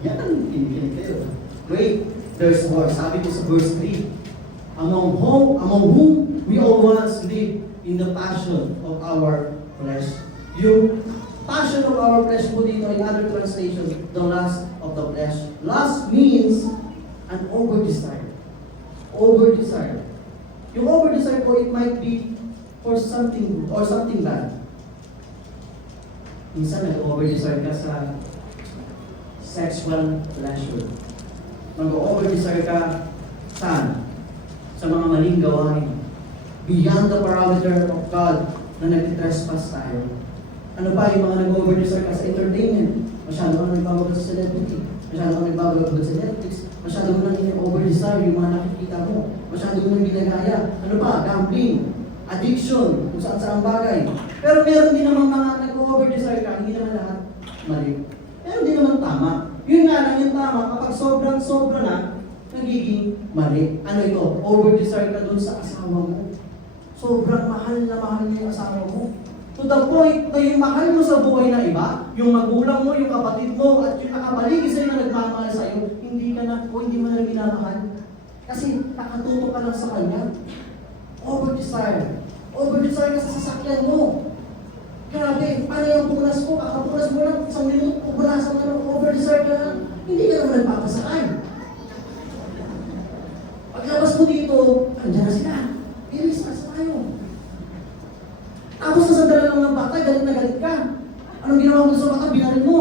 Yan ang pinipilit kayo. Wait, there's more. Sabi ko sa verse 3, among whom we all once lived in the passion of our flesh. Yung passion of our flesh po dito in other translation, the lust of the flesh. Lust means an over-desire. Over-desire. Yung over-desire po, it might be for something good or something bad. Minsan nag-over-desire ka sa sexual pleasure. Nag-over-desire ka saan? Sa mga maling gawain. Beyond the parameter of God na nag-trespass tayo. Ano pa yung mga nag-over-desire ka sa entertainment? Masyado ka nagbabagal sa celebrity. Masyado ka nagbabagal sa Netflix. Masyado mo nang over-desire yung mga nakikita mo. Masyado mo nang ginagaya. Ano pa? Gambling, addiction, kung saan-saan bagay. Pero meron din naman mga nag-over-desire ka, hindi naman lahat mali. Meron din naman tama. Yun nga lang yung tama, kapag sobrang-sobra na, nagiging mali. Ano ito? Over-desire ka dun sa asawa mo. Sobrang mahal na mahal niya yung asawa mo. To the point na yung mahal mo sa buhay na iba, yung magulang mo, yung kapatid mo, at yung nakapaligid sa'yo na nagmamahal sa'yo, hindi ka na, o hindi mo na minamahal. Kasi nakatuto ka lang sa kanya. Over-desire. Over-desire ka sa sasakyan mo. Grabe, paano yung punas mo? Kakapunas mo lang, isang minuto, punasan ka lang, over-desire ka lang. Hindi ka naman nagpapasakay. Paglabas mo dito, andyan na sila. Bilis, asa tayo. Tapos nasadala lang ng bata, galit na galit ka. Anong ginawa mo sa bata? Binarin mo.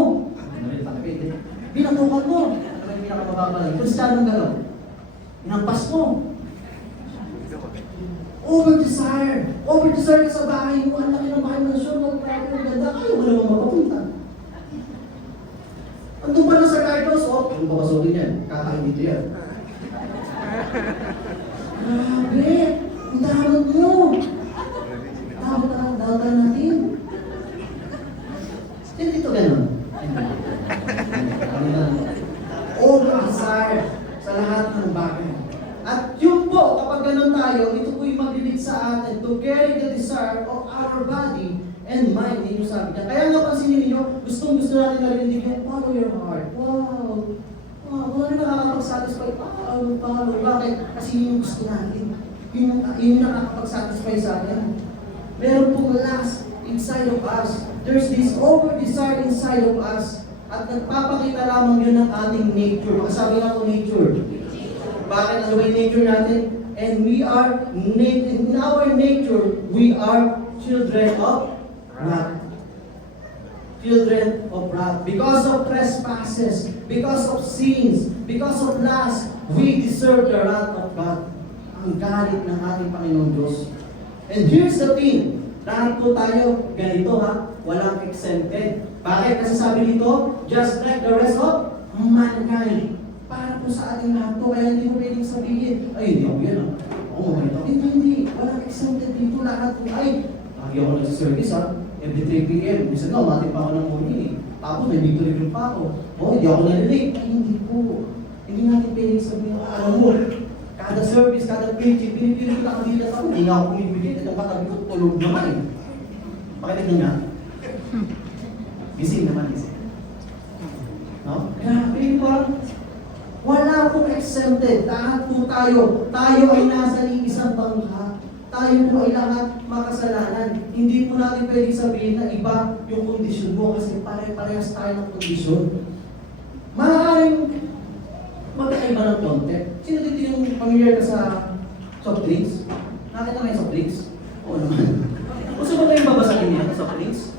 Binatukan mo. Ano yung pinakamababalay? Kristiyanong galaw. Inampas mo. Over-desire. Over-desire ka sa bahay mo. Ang laki ng bahay mo. Sure, no, grabe, ang ganda. Ayaw mo naman mapapunta. Andun pa lang sa guardhouse, yung papasukin yan. Kakain dito yan. Grabe. Ang dapat mo. Dapat ang dapat natin. Hindi dito ganun. Over-desire sa lahat ng bagay. At yun po, kapag ganun tayo, ito po yung mag-lead sa atin to carry the desire of our body and mind. Yun yung sabi niya. Kaya nga pansinin niyo, gustong-gusto natin narinig yung follow your heart. Wow! Wala rin nakakapag-satisfy. Follow. Bakit? Kasi yun yung gusto natin. Yun yung nakakapag-satisfy sa atin. Meron pong lust inside of us. There's this over-desire inside of us. At nagpapakita lamang yun ng ating nature. Makasabi nga po nature. Bakit? Ano ba yung nature natin? And we are, in our nature, we are children of wrath. Children of wrath. Because of trespasses, because of sins, because of lust, we deserve the wrath of God. Ang galit ng ating Panginoon Diyos. And here's the thing, lahat po tayo ganito ha, walang exempted. Bakit? Kasi sabi dito, just like the rest of mankind. Para po sa ating lahat to, kaya hindi mo pwedeng sabihin, ay hindi ako yan ha. Oo, hindi. Walang exempted dito, lahat po ay, lagi ako nagsiservice ha, every 3 p.m. Minsan nga, matin pa ako ng morning eh. Tapos nandito rin pa ako. Oo, hindi ako nalilate. Ay hindi po. Hindi natin pwedeng sabihin, alam mo, kada service, kada preaching, pinipilit kita kanila sa akin. Hindi nga ako pumibigit. Itong katabi ko, tulog naman eh. Pakinig nyo nga. Gising naman, gising. No? Grabe parang wala pong exempted. Lahat po tayo. Tayo ay nasa isang bangka. Tayo po ay lahat makasalanan. Hindi po natin pwedeng sabihin na iba yung kondisyon mo kasi pare-parehas tayo ng kondisyon. Maaaring magkaiba ng konti. Sino dito yung familiar ka sa soft drinks? Nakita mo yung soft drinks? Oo naman. Gusto mo na yung babasagin niya sa soft drinks?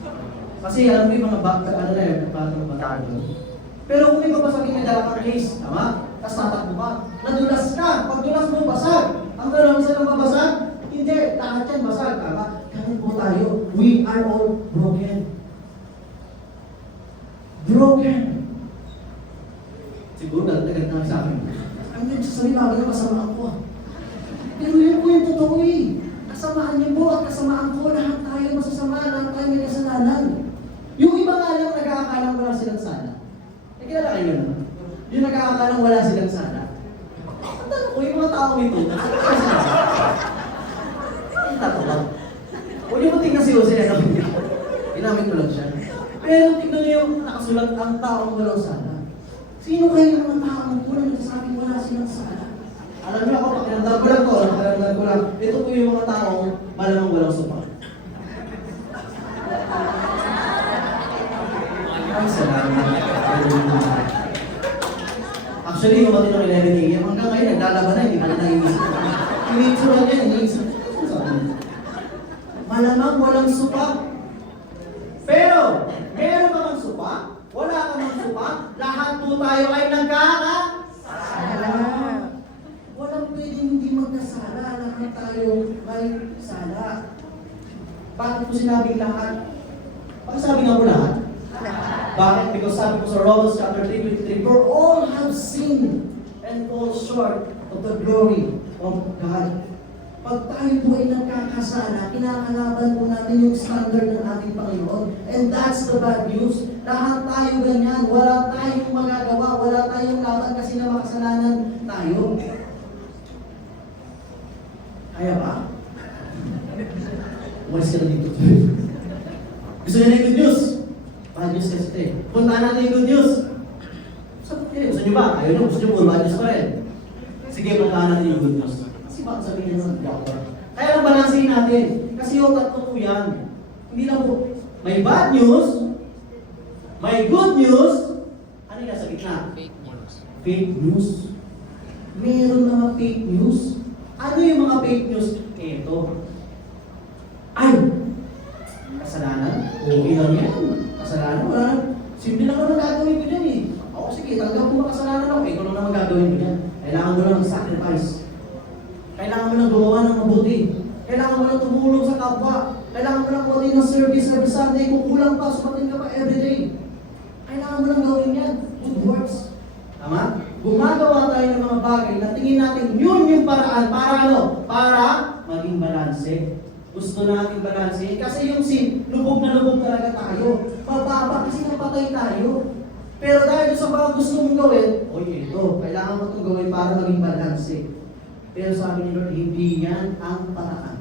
Kasi alam mo yung mga ano na yun, parang bata doon. Pero kung may babasagin may dala kang case, tama? Tapos tatakbo ka. Nadulas ka. Pag dulas mo, basag. Ang dalawang isa lang mabasag? Hindi. Lahat yan basag. Tama? Ganun po tayo. We are all broken. Broken. Siguro dagdagan na sa akin. Ang nagsasalita ka na kasamaan ko. Pero yun po yung totoo eh. Kasamaan niyo po at kasamaan ko. Lahat tayo masasama. Lahat tayo may kasalanan. Yung iba nga lang nag-aakalang wala silang sana. Eh, kilala kayo naman. Yung nag-aakalang wala silang sana. Ang tanong ko, yung mga taong ito, ano ba sana? Ang tato lang. Huwag niyo mo tingnan si Jose, ano? Ginamit ko lang siya. Pero tingnan niyo yung nakasulat ang taong walang sana. Sino kayo ng mga taong po na nagsasabing wala silang sana? Alam niyo ako, pakiramdam ko lang to, pakiramdam ko lang. Ito po yung mga taong malamang walang supa. Ay, salamat. Actually, yung matino ng 11 a.m. hanggang ngayon, naglalaban na, hindi pa na naiisip. Iniisip lang yan, iniisip. Malamang walang supa. Pero, meron ka mang supa, wala ka mang supa, lahat po tayo ay nagkakasala. Walang pwedeng hindi magkasala, lahat tayo may sala. Bakit po sinabing lahat? Bakit sabi nga po lahat? Bakit? Because sabi po sa Romans chapter 3:23, for all have sinned and fall short of the glory of God. Pag tayo po ay nagkakasala, kinakalaban po natin yung standard ng ating Panginoon. And that's the bad news. Lahat tayo ganyan. Wala tayong magagawa. Wala tayong laban kasi na makasalanan tayo. Kaya ba? Umalis ka na dito. Gusto niyo na yung good news? Bad news kasi ito eh. Puntaan natin yung good news. Gusto niyo ba? Ayaw niyo. Gusto niyo po bad news pa rin. Sige, puntaan natin yung good news. Kasi bakit sabihin niyo ng doctor? Kaya lang balansin natin. Kasi yung tatlo po yan. Hindi lang po. May bad news, may good news, ano yung nasa gitna? Fake news. Fake news. Meron mga fake news. Ano yung mga fake news? Ito. Ay! Kasalanan? Okay lang yan. Kasalanan? Wala lang. Simple lang naman gagawin ko dyan eh. Ako sige, tanggap mo makasalanan ako. Ikaw lang naman gagawin ko dyan. Kailangan mo lang ng sacrifice. Kailangan mo lang gumawa ng mabuti. Kailangan mo lang tumulong sa kapwa. Kailangan mo lang kumain ng service every Sunday. Kung kulang pa, sumatin ka pa everyday. Kailangan mo lang gawin yan. Good works. Tama? Gumagawa tayo ng mga bagay na tingin natin yun yung paraan. Para ano? Para maging balanse. Gusto natin balanse. Kasi yung sin, lubog na lubog talaga tayo. Mababa kasi napatay tayo. Pero dahil sa mga gusto mong gawin, ito, kailangan mo itong gawin para maging balanse. Pero sabi ni Lord, hindi yan ang paraan.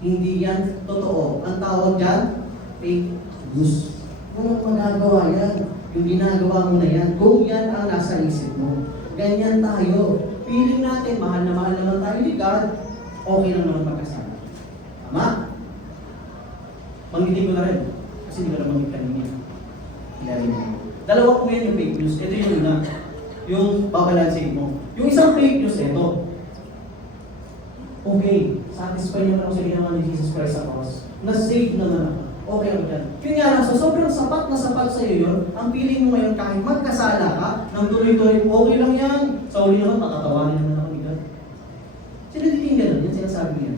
Hindi yan totoo. Ang tawag dyan, fake news. Walang magagawa yan. Yung ginagawa mo na yan, kung yan ang nasa isip mo. Ganyan tayo. Feeling natin, mahal na mahal naman tayo ni God, okay lang naman magkasama. Tama? Banggitin ko na rin. Kasi hindi ko na banggit kanina. Dalawa po yan yung fake news. Ito yung una. Yung babalansin mo. Yung isang fake news, ito. Okay, satisfied naman ako sa ginawa ni Jesus Christ sa cross. Na-save naman ako. Okay ako dyan. Yun nga lang, so sobrang sapat na sapat sa iyo yun, ang feeling mo ngayon kahit magkasala ka, nang tuloy-tuloy, okay lang yan. Sa uli naman, makatawanin naman ako ni God. Sino titingin ganun? Yan sinasabi niya.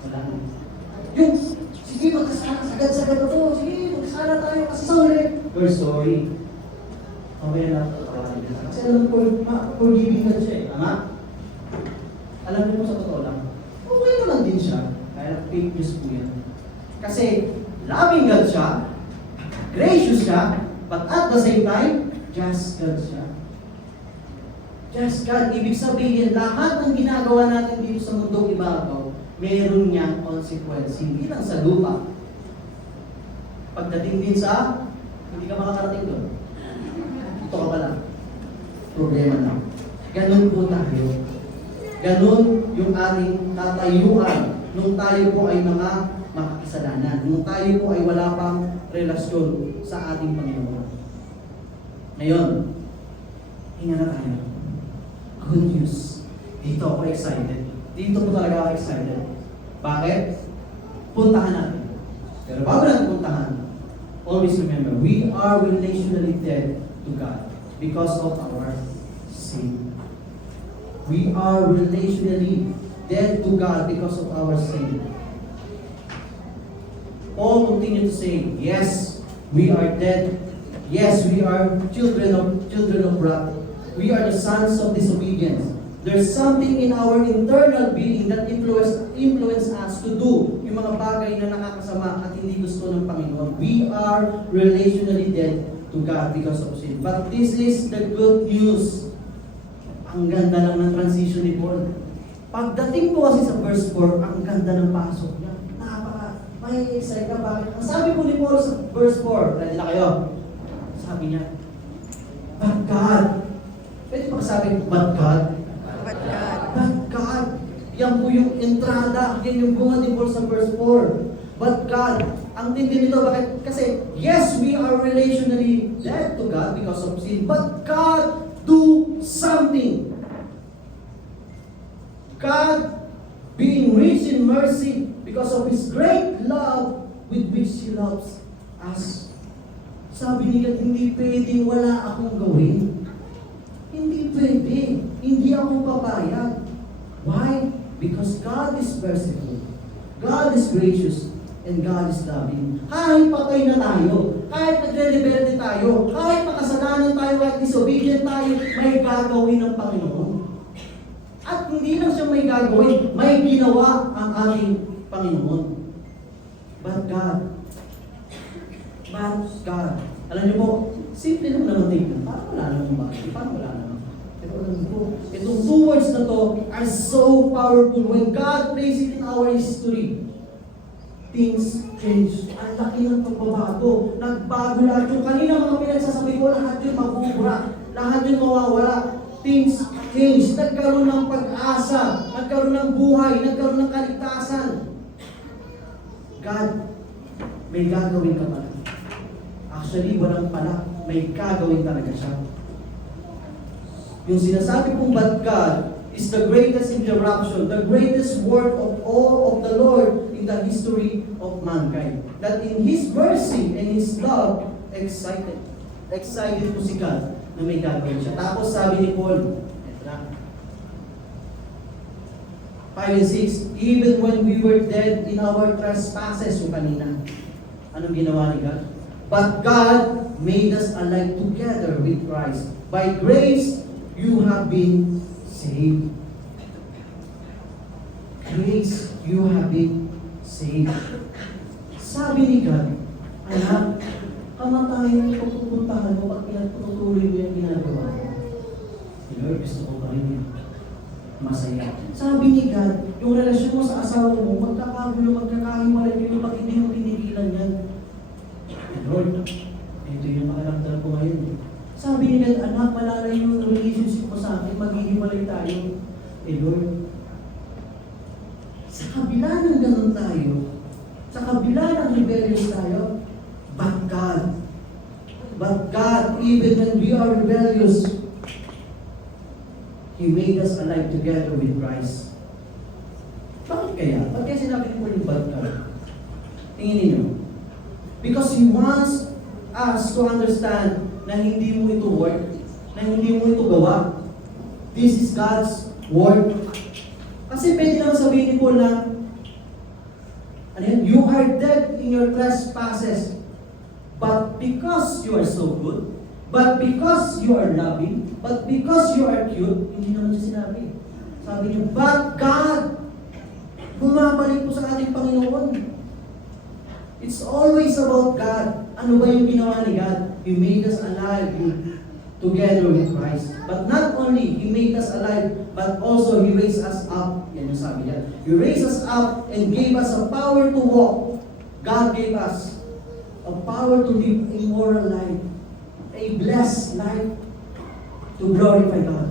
Wala naman. Yung, sige, magkasala, sagad-sagad na to. Sige, magkasala tayo kasi sa uli. We're sorry. Okay na, tatawanin na. Kasi alam ko, forgiving God siya eh. Tama? Alam niyo po sa totoo lang, okay naman din siya. Kaya fake news po yan. Kasi loving God siya, gracious siya, but at the same time, just God siya. Just God, ibig sabihin, lahat ng ginagawa natin dito sa mundong ibabaw, meron niyang consequence. Hindi lang sa lupa. Pagdating din sa, hindi ka makakarating doon. Ito ka pala. Problema na. Ganun po tayo. Ganun yung ating tatayuan nung tayo po ay mga makakasalanan. Nung tayo po ay wala pang relasyon sa ating Panginoon. Ngayon, hinga na tayo. Good news. Dito ako excited. Dito po talaga ako excited. Bakit? Puntahan natin. Pero bago natin puntahan, always remember, we are relationally dead to God because of our sin. We are relationally dead to God because of our sin. Paul continued to say, yes, we are dead. Yes, we are children of wrath. We are the sons of disobedience. There's something in our internal being that influence us to do yung mga bagay na nakakasama at hindi gusto ng Panginoon. We are relationally dead to God because of sin. But this is the good news. Ang ganda lang ng transition ni Paul. Pagdating po kasi sa verse 4, ang ganda ng pasok niya. May excite ka bakit? Ang sabi po ni Paul sa verse 4, ready na kayo? Sabi niya, but God. Pwede ba sabi, but God? But God. But God. Yan po yung entrada. Yan yung bunga ni Paul sa verse 4. But God. Ang tindi nito, bakit? Kasi, yes, we are relationally dead to God because of sin. But God do something. God, being rich in mercy because of His great love with which He loves us. Sabi ni God, hindi pwedeng wala akong gawin. Hindi pwede. Hindi ako papayag. Why? Because God is merciful. God is gracious and God is loving. Kahit patay na tayo, kahit nagre-rebelde tayo, kahit makasalanan tayo, kahit disobedient tayo, may gagawin ng Panginoon. At hindi lang siya may gagawin, may ginawa ang ating Panginoon. But God, alam niyo po, simple lang naman tingnan. Parang wala naman bagay, parang wala naman. Pero alam niyo po, itong two words na to are so powerful. When God places it in our history, things change. Ang laki ng pagbabago. Nagbago lahat. Yung kanina mga pinagsasabi ko, lahat yun mabubura. Lahat yun mawawala. Things change. Nagkaroon ng pag-asa. Nagkaroon ng buhay. Nagkaroon ng kaligtasan. God, may gagawin ka pala. Actually, walang pala. May gagawin talaga siya. Yung sinasabi kong but God is the greatest interruption, the greatest work of all of the Lord in the history of mankind. That in His mercy and His love, excited po si God na may gagawin siya. Tapos sabi ni Paul, 5 and 6, even when we were dead in our trespasses, yung kanina, anong ginawa ni God? But God made us alive together with Christ. By grace, you have been saved. Grace, you have been saved. Sabi ni God, anak, kamatayan ko pupuntahan mo pag pinagtutuloy mo yung ginagawa mo. Lord, gusto ko pa rin yun. Masaya. Sabi ni God, yung relasyon mo sa asawa mo, magkakagulo, magkakahiwalay kayo pag hindi mo tinigilan yan. Lord, ito yung makaramdam ko ngayon. Sabi ni God, anak, malalayo yung relationship mo sa akin, maghihiwalay tayo. Lord, sa kabila ng ganun tayo, sa kabila ng rebellious tayo, but God, even when we are rebellious, He made us alive together with Christ. Bakit kaya? Bakit kaya sinabi ni Paul yung but God? Tingin ninyo. Because He wants us to understand na hindi mo ito work, na hindi mo ito gawa. This is God's work. Kasi pwede naman sabihin ni Paul na, you are dead in your trespasses, but because you are so good, but because you are loving, but because you are cute, hindi naman siya sinabi. Sabi niya, but God, bumabalik po sa ating Panginoon. It's always about God. Ano ba yung ginawa ni God? He made us alive together with Christ. But not only He made us alive, but also He raised us up. Yan yung sabi niya. He raised us up and gave us a power to walk. God gave us a power to live a moral life, a blessed life, to glorify God.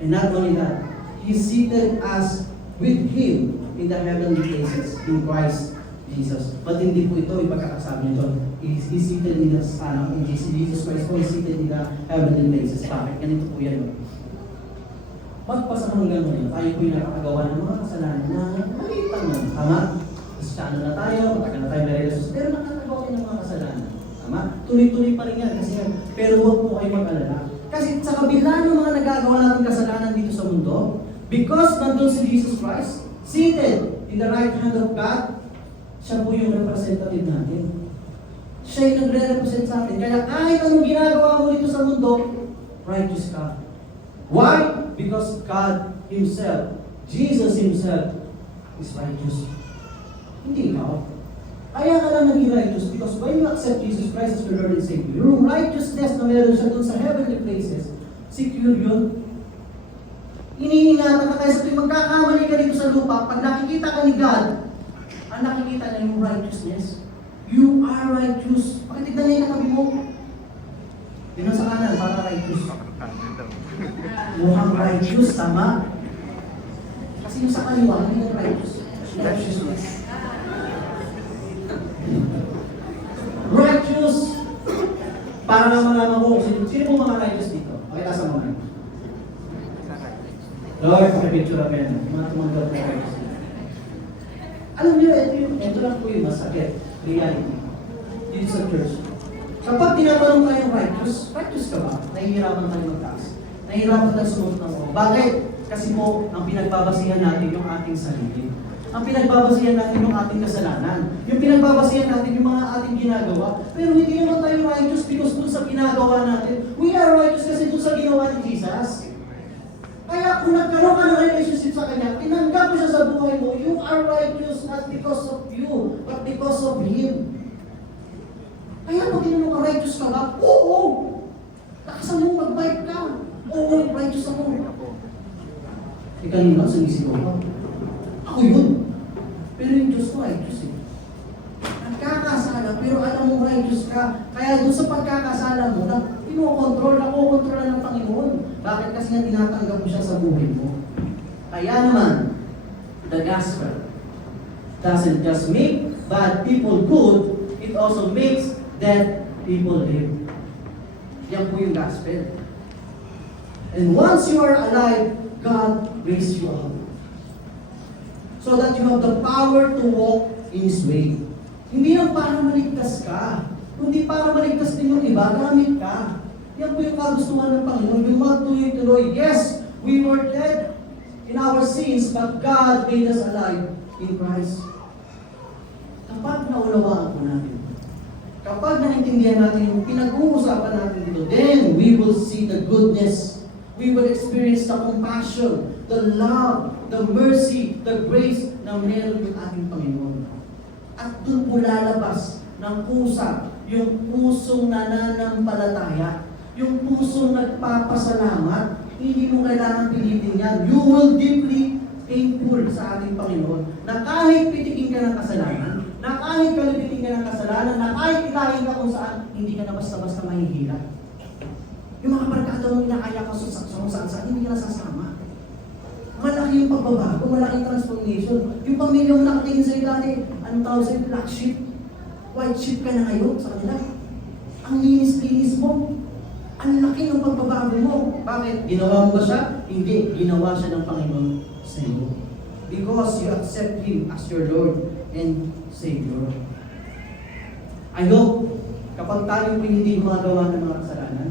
And not only that, He seated us with Him in the heavenly places in Christ Jesus. But hindi po ito ipagkakasabi nito. He seated in the in Jesus Christ po, He seated in the heavenly places. Bakit? Ganito po yan. Pagpasa hanggang ngayon, tayo po yung nakakagawa ng mga kasalanan na maliit lang yan. Tama? Kristyano na tayo, matagal na tayo na relasyon, pero nakakagawa kayo ng mga kasalanan. Tama? Tuloy-tuloy pa rin yan kasi yan. Pero huwag po kayo mag-alala. Kasi sa kabila ng mga nagagawa natin kasalanan dito sa mundo, because nandun si Jesus Christ, seated in the right hand of God, siya po yung representative natin. Siya yung nagre-represent sa atin. Kaya kahit anong ginagawa mo dito sa mundo, righteous ka. Why? Because God Himself, Jesus Himself, is righteous. Hindi ikaw. Kaya ka lang naging righteous because when you accept Jesus Christ as your Lord and Savior, yung righteousness na meron siya dun sa heavenly places, secure yun. Iniingatan ka kaya sa tuwing magkakamali ka dito sa lupa, pag nakikita ka ni God, ang nakikita niya yung righteousness. You are righteous. Pakitignan niya yung katabi mo. Yun ang sa kanan, para righteous. Mukhang righteous, tama? Kasi yung sa kaliwa, hindi yung righteous. Righteousness. Righteous! Para na malaman ko, sino po mga righteous dito? Pakita sa mga. Lord, pakipicture ako yan. Mga tumanggap na righteous. Alam niyo, ito lang po yung masakit. Reality. Dito sa church. Kapag tinatanong tayo righteous ka ba? Nahihirapan tayo magtaas. Nahihirapan tayo sumunod ng mga. Bakit? Kasi po, ang pinagbabasihan natin yung ating sarili. ang pinagbabasihan natin yung ating kasalanan. Yung pinagbabasihan natin yung mga ating ginagawa. Pero hindi naman tayo righteous because dun sa ginagawa natin. We are righteous kasi dun sa ginawa ni Jesus. Kaya kung nagkaroon ka ng relationship sa Kanya, tinanggap mo siya sa buhay mo, you are righteous not because of you, but because of Him. Kaya pag tinanong ka, righteous ka ba? Oo! Lakasan mo mag-bike ka. Oo, righteous ako. Kanina, sumisigaw ka. Ako yun. Pero yung Diyos ko, righteous eh. Nagkakasala, pero alam mo righteous ka. Kaya doon sa pagkakasala mo, nakokontrol ng Panginoon. Bakit? Kasi nga tinatanggap mo siya sa buhay mo. Kaya naman, the gospel doesn't just make bad people good, it also makes dead people live. Yan po yung gospel. And once you are alive, God raised you up. So that you have the power to walk in His way. Hindi lang para maligtas ka, kundi para maligtas din yung iba, gamit ka. Yan po yung kagustuhan ng Panginoon, yung magtuloy-tuloy. Yes, we were dead in our sins, but God made us alive in Christ. Kapag naunawaan po natin, kapag naintindihan natin yung pinag-uusapan natin dito, then we will see the goodness. We will experience the compassion, the love, the mercy, the grace na meron yung ating Panginoon. At doon po lalabas ng pusa, yung pusong nananampalataya, yung pusong nagpapasalamat. Hindi mo kailangan pilitin yan. You will deeply thankful sa ating Panginoon na kahit pitikin ka ng kasalanan, na kahit kalipitin ka ng kasalanan, na kahit ilahin ka kung saan, hindi ka na basta-basta mahihila. Yung mga barkada mong inaaya ka sa saan, hindi ka nasasama. Malaki yung pagbabago, malaking transformation. Yung pamilya mo nakatingin sa'yo dati, anong tawag sa'yo? Black sheep. White sheep ka na ngayon sa kanila. Ang linis-linis mo. Ang laki ng pagbabago mo. Bakit? Ginawa mo ba siya? Hindi. Ginawa siya ng Panginoon sa iyo. Because you accept Him as your Lord and Savior. I hope, kapag tayo po hindi gumagawa ng mga kasalanan,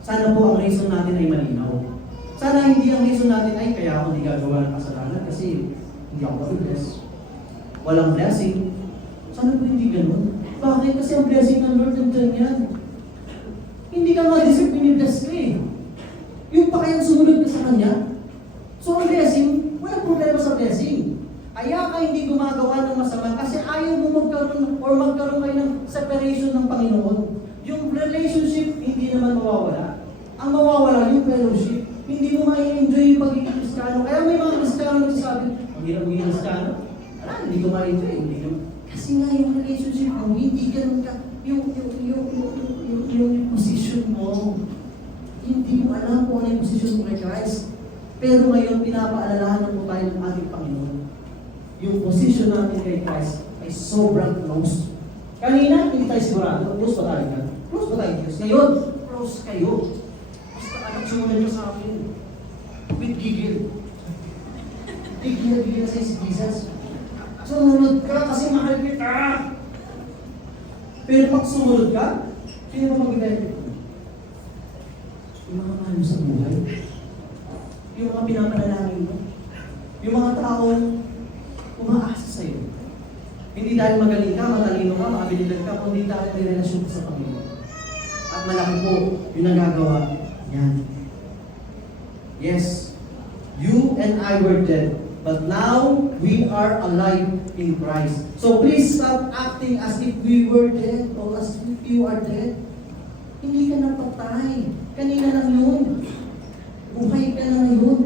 sana po ang reason natin ay malinaw. Sana hindi ang reason natin ay kaya ako hindi gagawa ng kasalanan kasi hindi ako ma-bless. Walang blessing. Sana po hindi ganun. Bakit? Kasi ang blessing ng Lord nandiyan yan. Hindi ka ma-deceive, binibless ka eh. Yung pa kayang sumunod ka sa Kanya. So ang blessing, walang problema sa blessing. Kaya ka hindi gumagawa ng masama kasi ayaw mo magkaroon kayo ng separation ng Panginoon. Yung relationship, hindi naman mawawala. Ang mawawala, yung fellowship. Hindi mo ma-enjoy yung pagiging Kristiyano. Kaya may mga Kristiyano nagsasabi, ang hirap maging Kristiyano. Hindi ko ma-enjoy. Kasi nga yung relationship mo, hindi ganun ka, yung position mo. Hindi mo alam kung ano yung position mo kay Christ. Pero ngayon, pinapaalalahan po tayo ng ating Panginoon. Yung position natin kay Christ ay sobrang close. Kanina, hindi tayo sigurado. Close pa tayo ka? Close pa tayo Diyos. Ngayon, close kayo. Basta anak sumunod ka sa akin. With gigil. Gigil na sa'yo si Jesus. Sumunod ka kasi mahal kita. Pero pag sumunod ka, sino mo mag-benefit? Yung mga mahal mo sa buhay. Yung mga pinapanalangin mo. Yung mga taong umaasa sa'yo. Hindi dahil magaling ka, matalino ka, makabilidad ka, kundi dahil may relasyon ka sa Panginoon. At malaki po yung nagagawa yan. Yes, you and I were dead, but now we are alive in Christ. So please stop acting as if we were dead or as if you are dead. Hindi ka napatay. Kanina lang yun. Buhay ka na ngayon.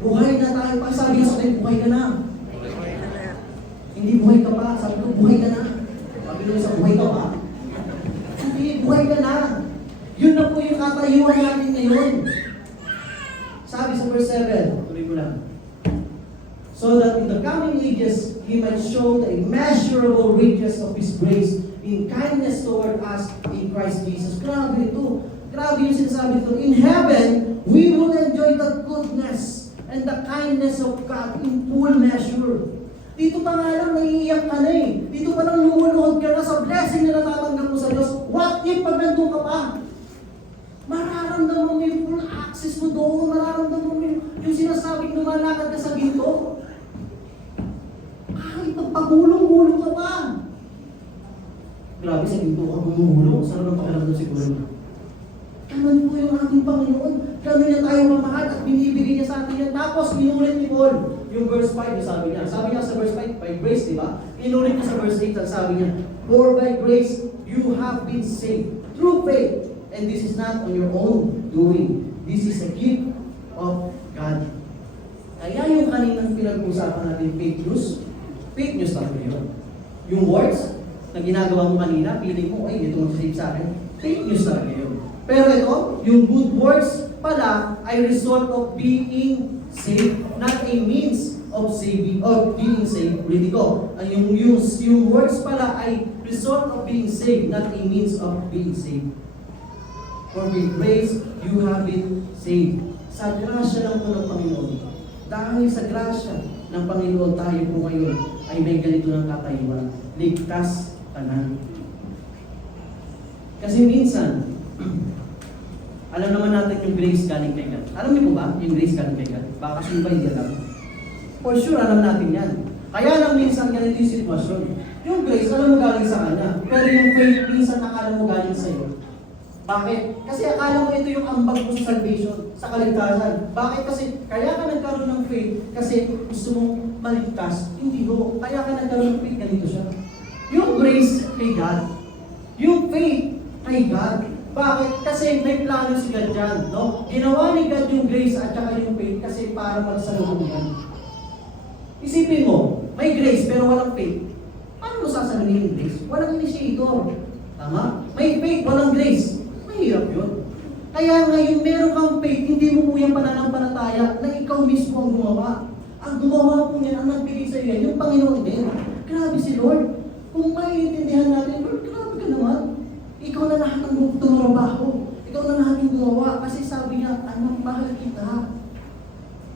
Buhay na tayo. Pag sabi ka sa akin, buhay ka na. Hindi buhay ka pa. Sabi ko, buhay ka na. Sabi ko sa buhay ka pa. Hindi, buhay ka na. Yun na po yung katayuan natin ngayon. Sabi sa verse 7, tuloy ko lang. So that in the coming ages, He might show the immeasurable riches of His grace in kindness toward us in Christ Jesus. Grabe ito. Grabe yung sinasabi ito. In heaven, we will enjoy the goodness and the kindness of God in full measure. Dito pa nga lang, naiiyak ka na eh. Dito pa lang lumulohod ka na sa blessing na natatanggap mo sa Diyos. What if pag nandun ka pa? Mararamdaman mo yung full access mo doon. Mararamdaman mo yung sinasabing lumalakad ka sa ginto. Grabe, sa ginto ka gumuhulong. Sarap ng pakiramdam siguro. Ganun po yung ating Panginoon. Ganun niya tayo mamahal at binibigay niya sa atin yan. Tapos, inulit ni Paul. Yung verse 5, yung sabi niya. Sabi niya sa verse 5, by grace, di ba? Inulit niya sa verse 8, ang sabi niya, for by grace, you have been saved through faith. And this is not on your own doing. This is a gift of God. Kaya yung kaninang pinag-usapan natin, fake news talaga yun. Yung words na ginagawa mo kanina, feeling mo, ay, ito mag-save sa akin. Fake news talaga yun. Pero ito, yung good words pala ay result of being saved, not a means of saving, or being saved. Ulitin ko, yung words pala ay result of being saved, not a means of being saved. For by grace, you have been saved. Sa grasya lang po ng Panginoon. Dahil sa grasya ng Panginoon, tayo po ngayon ay may ganito ng katayuan. Ligtas ka na. Kasi minsan, alam naman natin yung grace galing kay God. Alam niyo po ba yung grace galing kay God? Baka kasi ba hindi alam? For sure, alam natin yan. Kaya lang minsan ganito yung sitwasyon. Yung grace, alam mo galing sa Kanya. Pero yung faith, minsan akala mo galing sa iyo. Bakit? Kasi akala mo ito yung ambag mo sa salvation, sa kaligtasan. Bakit? Kasi kaya ka nagkaroon ng faith kasi gusto mong maligtas. Hindi ho. Kaya ka nagkaroon ng faith, ganito siya. Yung grace kay God. Yung faith kay God. Bakit? Kasi may plano si God dyan, no? Ginawa ni God yung grace at saka yung faith kasi para magsalubong yan. Isipin mo, may grace pero walang faith. Paano mo sasaluhin yung grace? Walang initiator. Tama? May faith, walang grace. Mahirap yun. Kaya ngayon meron kang faith, hindi mo po yung pananampalataya na ikaw mismo ang gumawa. Ang gumawa po niyan, ang nagbigay sa iyo, yung Panginoon din. Grabe si Lord. Kung maiintindihan natin, Lord, grabe ka naman. Ikaw na lahat ang tumarabaho. Ikaw na lahat ang gumawa. Kasi sabi niya, anak, mahal kita.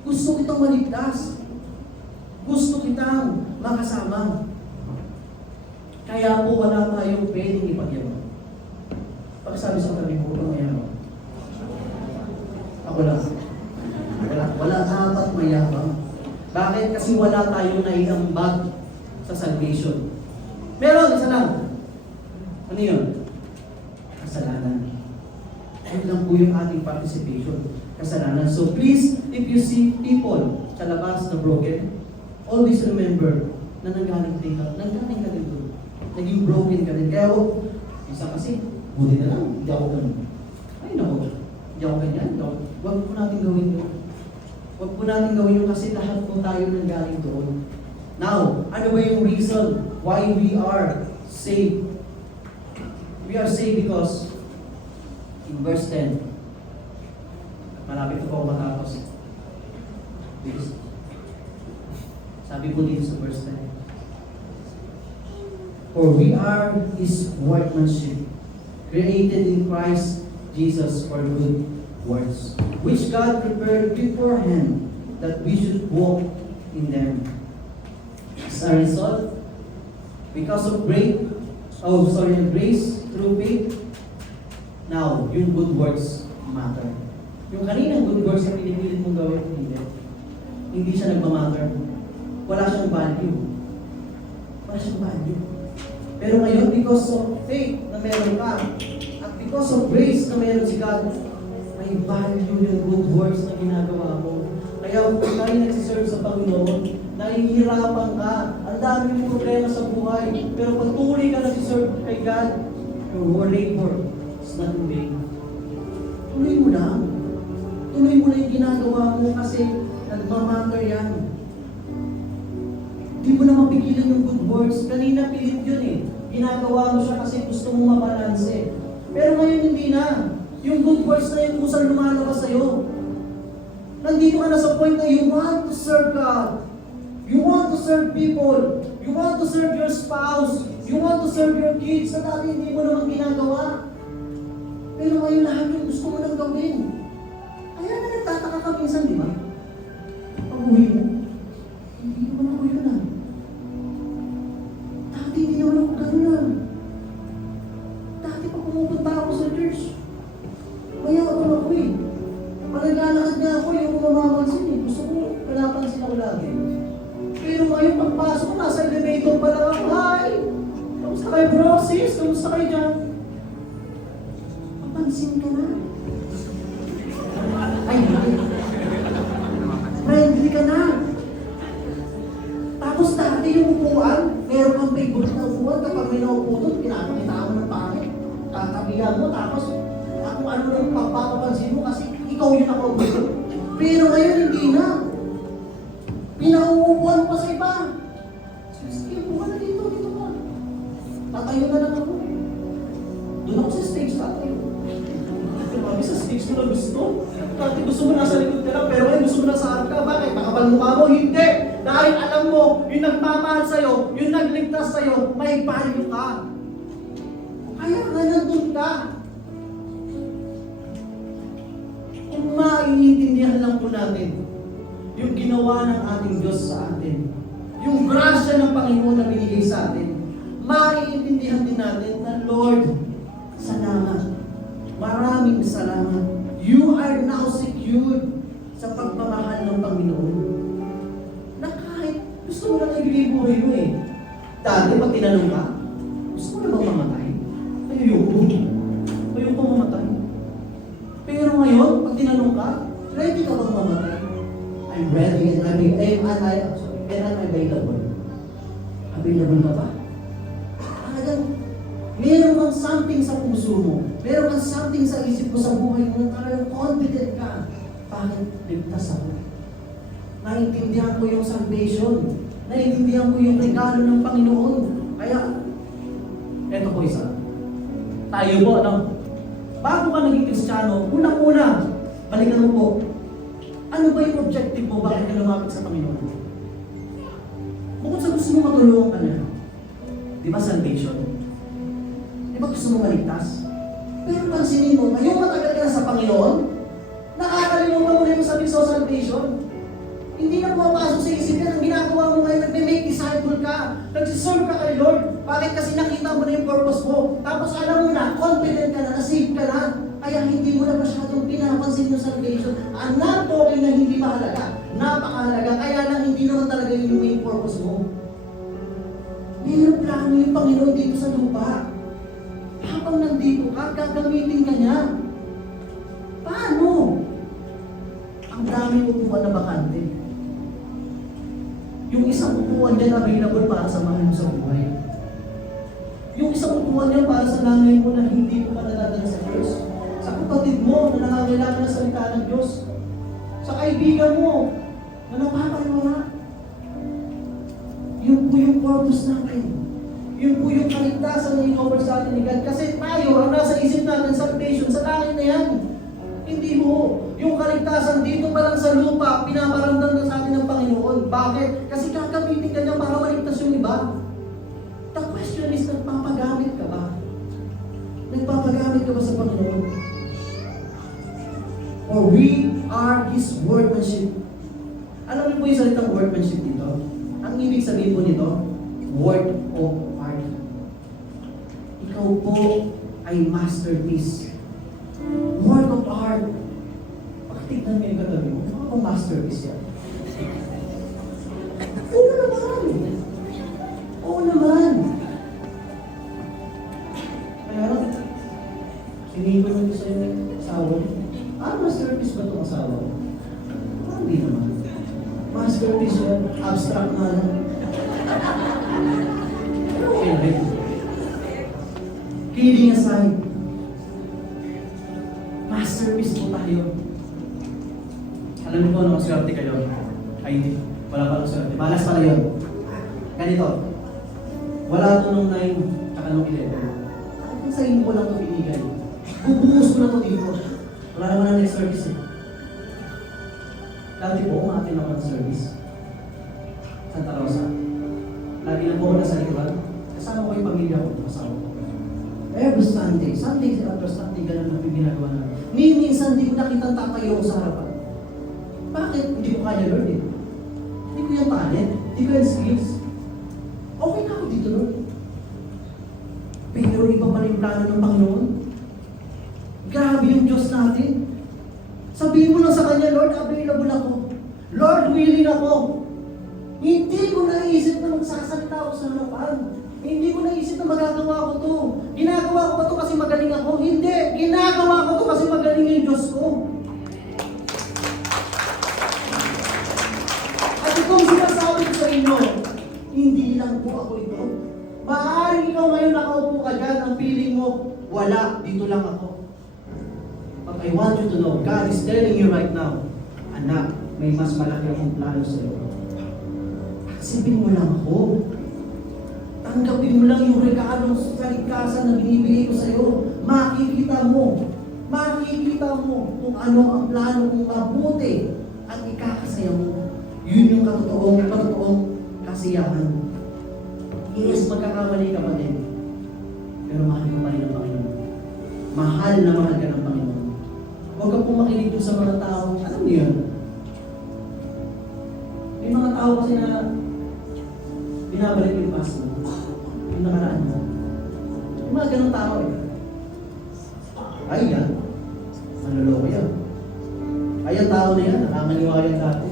Gusto kitang maligtas. Gusto kitang makasama. Kaya po wala tayong pwedeng ipagyaman. Pagsabi sa tabi ko, mayabang. Ako lang. Wala dapat mayabang. Bakit? Kasi wala tayong naiambag sa salvation. Meron, isa lang. Ano yun? Kasalanan. Ayun lang po yung ating participation. Kasalanan. So please, if you see people sa labas na broken, always remember na nanggaling ka din doon. Naging broken ka din. Kaya isa kasi, buti na lang, hindi ako ganun. Ay nako, hindi ako ganyan. Huwag po natin gawin yun. Huwag po natin gawin yun kasi lahat po tayo nanggaling doon. Now, ano ba yung reason why we are saved? We are saved because in verse 10, malapit po ako matapos. Sabi po dito sa verse 10, for we are His workmanship, created in Christ Jesus for good works, which God prepared beforehand that we should walk in them. As a result, because of grace through faith, now, yung good works matter. Yung kaninang good works na pinipilit mong gawin, hindi siya nagmamatter. Wala siyang value. Wala siyang value. Pero ngayon, because of faith na meron ka, at because of grace na meron si God, may value yung good works na ginagawa mo. Kaya kung tayo nagsiserve sa Panginoon, nahihirapan ka, ang dami mong problema sa buhay, pero patuloy ka nagsiserve kay God, your labor is not in vain. Tuloy mo lang. Tuloy mo lang yung ginagawa mo kasi nagmamatter yan. Hindi mo na mapigilan yung good works. Kanina pilit yun eh. Ginagawa mo siya kasi gusto mo mabalanse. Pero ngayon hindi na. Yung good works na yung kusang lumalabas sa'yo. Nandito ka na sa point na you want to serve God. You want to serve people. You want to serve your spouse. You want to serve your kids na dati hindi mo naman ginagawa. Pero ngayon lahat yung gusto mo nang gawin. Kaya na nagtataka ka minsan, di ba? Pag-uwi mo. Hindi naman ako yun ah. Dati hindi naman ako gano'n. Dati pa pumupunta ako sa church. Kaya ako eh. Pag naglalakad nga ako, yung mamamansin eh. Gusto ko, palapansin ako lagi. Pero ngayon, pagpasok ko, nasa elevator pa lang ako. Hi! Kamusta my bro, sis, kamusta kayo dyan? Papansin ka na. Ay, hindi. Friendly ka na. Tapos dati yung upuan, meron kang favorite na upuan, kapag may naupo doon, pinapakita mo ng pangit. Tatabihan mo, tapos kung ano lang papapansin mo kasi ikaw yun ako. Pero ngayon hindi na. Pinauupuan pa sa iba. Sige, upo ka na dito ka. Tatayo na lang ako. Doon ako sa stage tatayo. Mami, sa stage mo na gusto. Dati gusto mo nasa likod ka lang, pero ngayon gusto mo nasa harap ka. Bakit? Makapal mukha mo? Hindi! Dahil alam mo, yung nagmamahal sa'yo, yung nagligtas sa'yo, may value ka. Kaya nga nandun ka. Kung maiintindihan lang po natin yung ginawa ng ating Diyos sa atin, yung grasya ng Panginoon na binigay sa atin, maiintindihan din natin na Lord, salamat. Maraming salamat. You are now secured sa pagmamahal ng Panginoon. Na kahit gusto mo lang ibigay buhay mo eh. Dati pag tinanong ka, gusto mo na bang mamatay? Ayoko. Ayoko mamatay. Pero ngayon, pag tinanong ka, ready ka bang mamatay? I'm ready and I'm available. Available ka ba? Talagang, meron kang something sa puso mo. Meron kang something sa isip mo, sa buhay mo, talagang confident ka. Bakit? Ligtas ako. Naintindihan ko yung salvation. Naintindihan ko yung regalo ng Panginoon. Kaya, eto po isa. Tayo po, ano? Bago ka naging Kristiyano, unang-una, balikan mo po, ano ba yung objective mo? Bakit ka lumapit sa Panginoon? Bukod sa gusto mo matulungan ka na. Di ba salvation? Di ba gusto mo maligtas? Pero pansinin mo, ngayong matagal ka na sa Panginoon, nakakalimutan mo na yung sabi sa salvation. Hindi na pumapasok sa isip yan. Ang ginagawa mo ngayon, nagme-make disciple ka. Nagsiserve ka kay Lord. Bakit? Kasi nakita mo na yung purpose mo. Tapos alam mo na, confident ka na, na-save ka na. Kaya hindi mo na masyadong pinapansin yung salvation. I'm not talking na hindi mahalaga. Napakahalaga. Kaya lang hindi naman talaga yung main purpose mo. Mayroong plano yung Panginoon dito sa lupa. Habang nandito ka, gagamitin ka niya. Paano? Ang daming upuan na bakante. Yung isang upuan dyan available para sa mahal mo sa buhay. Yung isang upuan dyan para sa nanay mo na hindi mo pa nadadala sa Diyos. Sa kapatid mo na nangangailangan ng salita ng Diyos. Sa kaibigan mo na napapaliwala. Yun po yung purpose natin. Yun po yung kaligtasan na in-offer sa atin ni God. Kasi tayo, ang nasa isip natin, salvation, sa langit na yan. Hindi mo. Yung kaligtasan dito pa lang sa lupa, pinaparamdam na sa atin ng Panginoon. Bakit? Kasi gagamitin ka niya para maligtas yung iba. The question is, nagpapagamit ka ba? Nagpapagamit ka ba sa Panginoon? Or we are His workmanship. Alam niyo po yung salitang workmanship dito? Ang ibig sabihin po nito, work of art. Ikaw po ay masterpiece. Work of art. Tignan niyo yung katabi mo. Ano kung masterpiece yan? Oo naman. Oo naman. Kaya sinipon mo sa yung asawa mo. Masterpiece ba itong asawa mo? Hindi naman. Masterpiece yan. Abstract na lang. Pero okay na rin. Kidding aside. Masterpiece po tayo. Alam niyo po, nung swerte kayo, ay hindi, wala pa nung swerte. Malas pala yun. Ganito, wala to nung 9, tsaka nung 11. Ang sa inyo ko lang ito binigay. Bubuhos ko na ito dito. Wala naman na next service eh. Dati po, umatin ako ng service. Santa Rosa. Lagi na po ako nasa likuran. Kasama ko yung pamilya ko, kasama ko. Every Sunday after Sunday, ganun na ginagawa namin. Minsan, hindi ko nakita tatayo ko sa harapan. Bakit? Hindi ko kaya, Lord eh. Hindi ko yung talent. Hindi ko yung skills. Okay na ako dito, Lord. Pero iba pa rin yung plano ng Panginoon. Grabe yung Diyos natin. Sabihin mo lang sa Kanya, Lord, available ako. Lord, willing ako. Hindi ko naisip na magsasalita ako sa harapan. Hindi ko naisip na magagawa ko to? Ginagawa ko ba to kasi magaling ako? Hindi! Ginagawa ko to kasi magaling yung Diyos ko. At itong sinasabi ko sa inyo, hindi lang po ako ito. Maaaring ikaw ngayon nakaupo ka dyan, ang feeling mo, wala, dito lang ako. But I want you to know, God is telling you right now, anak, may mas malaki akong plano sa iyo. Aksipin mo lang ako. Tanggapin mo lang yung regalong kaligtasan na binibigay ko sa iyo. Makikita mo kung ano ang plano kung mabuti at ikakasaya mo. Yun yung katotoong kasiyahan. Yes, magkakamali ka pa din. Pero mahal ka pa rin ng Panginoon. Mahal na mahal ka ng Panginoon. Huwag kang pumakinig doon sa mga tao. Alam niyo yun? May mga tao kasi na binabalik yung past mo. Yung nakaraan mo. Yung mga ganong tao eh. Ay yan. Manloloko yan. Ay ang tao na yan. Nakangaliwa yan dati.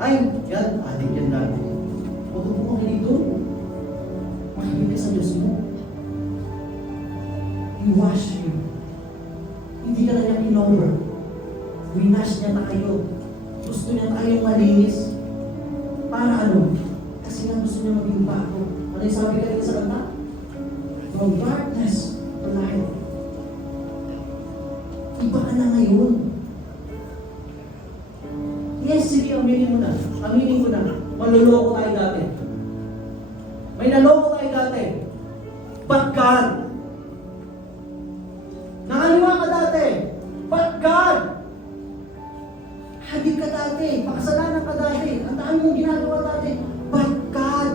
Ay yan. Adik yan dati. Huwag kang pumakinig doon. Makinig ka sa Diyos mo. He wash you. Hindi ka na niya kinover. Winash niya tayo. Gusto niya tayong malinis. Para ano? Kasi nga gusto niya maging bago. Ano yung sabi kanina sa kanta? From darkness to light. Iba ka na ngayon. Yes, sige, aminin mo na. Aminin ko na. Maluloko tayo dati. May naloko tayo dati. But God. Nakaliwa ka dati. But God. Hadik ka dati. Pakasalanan ka dati. Ang dami mong ginagawa dati. But God.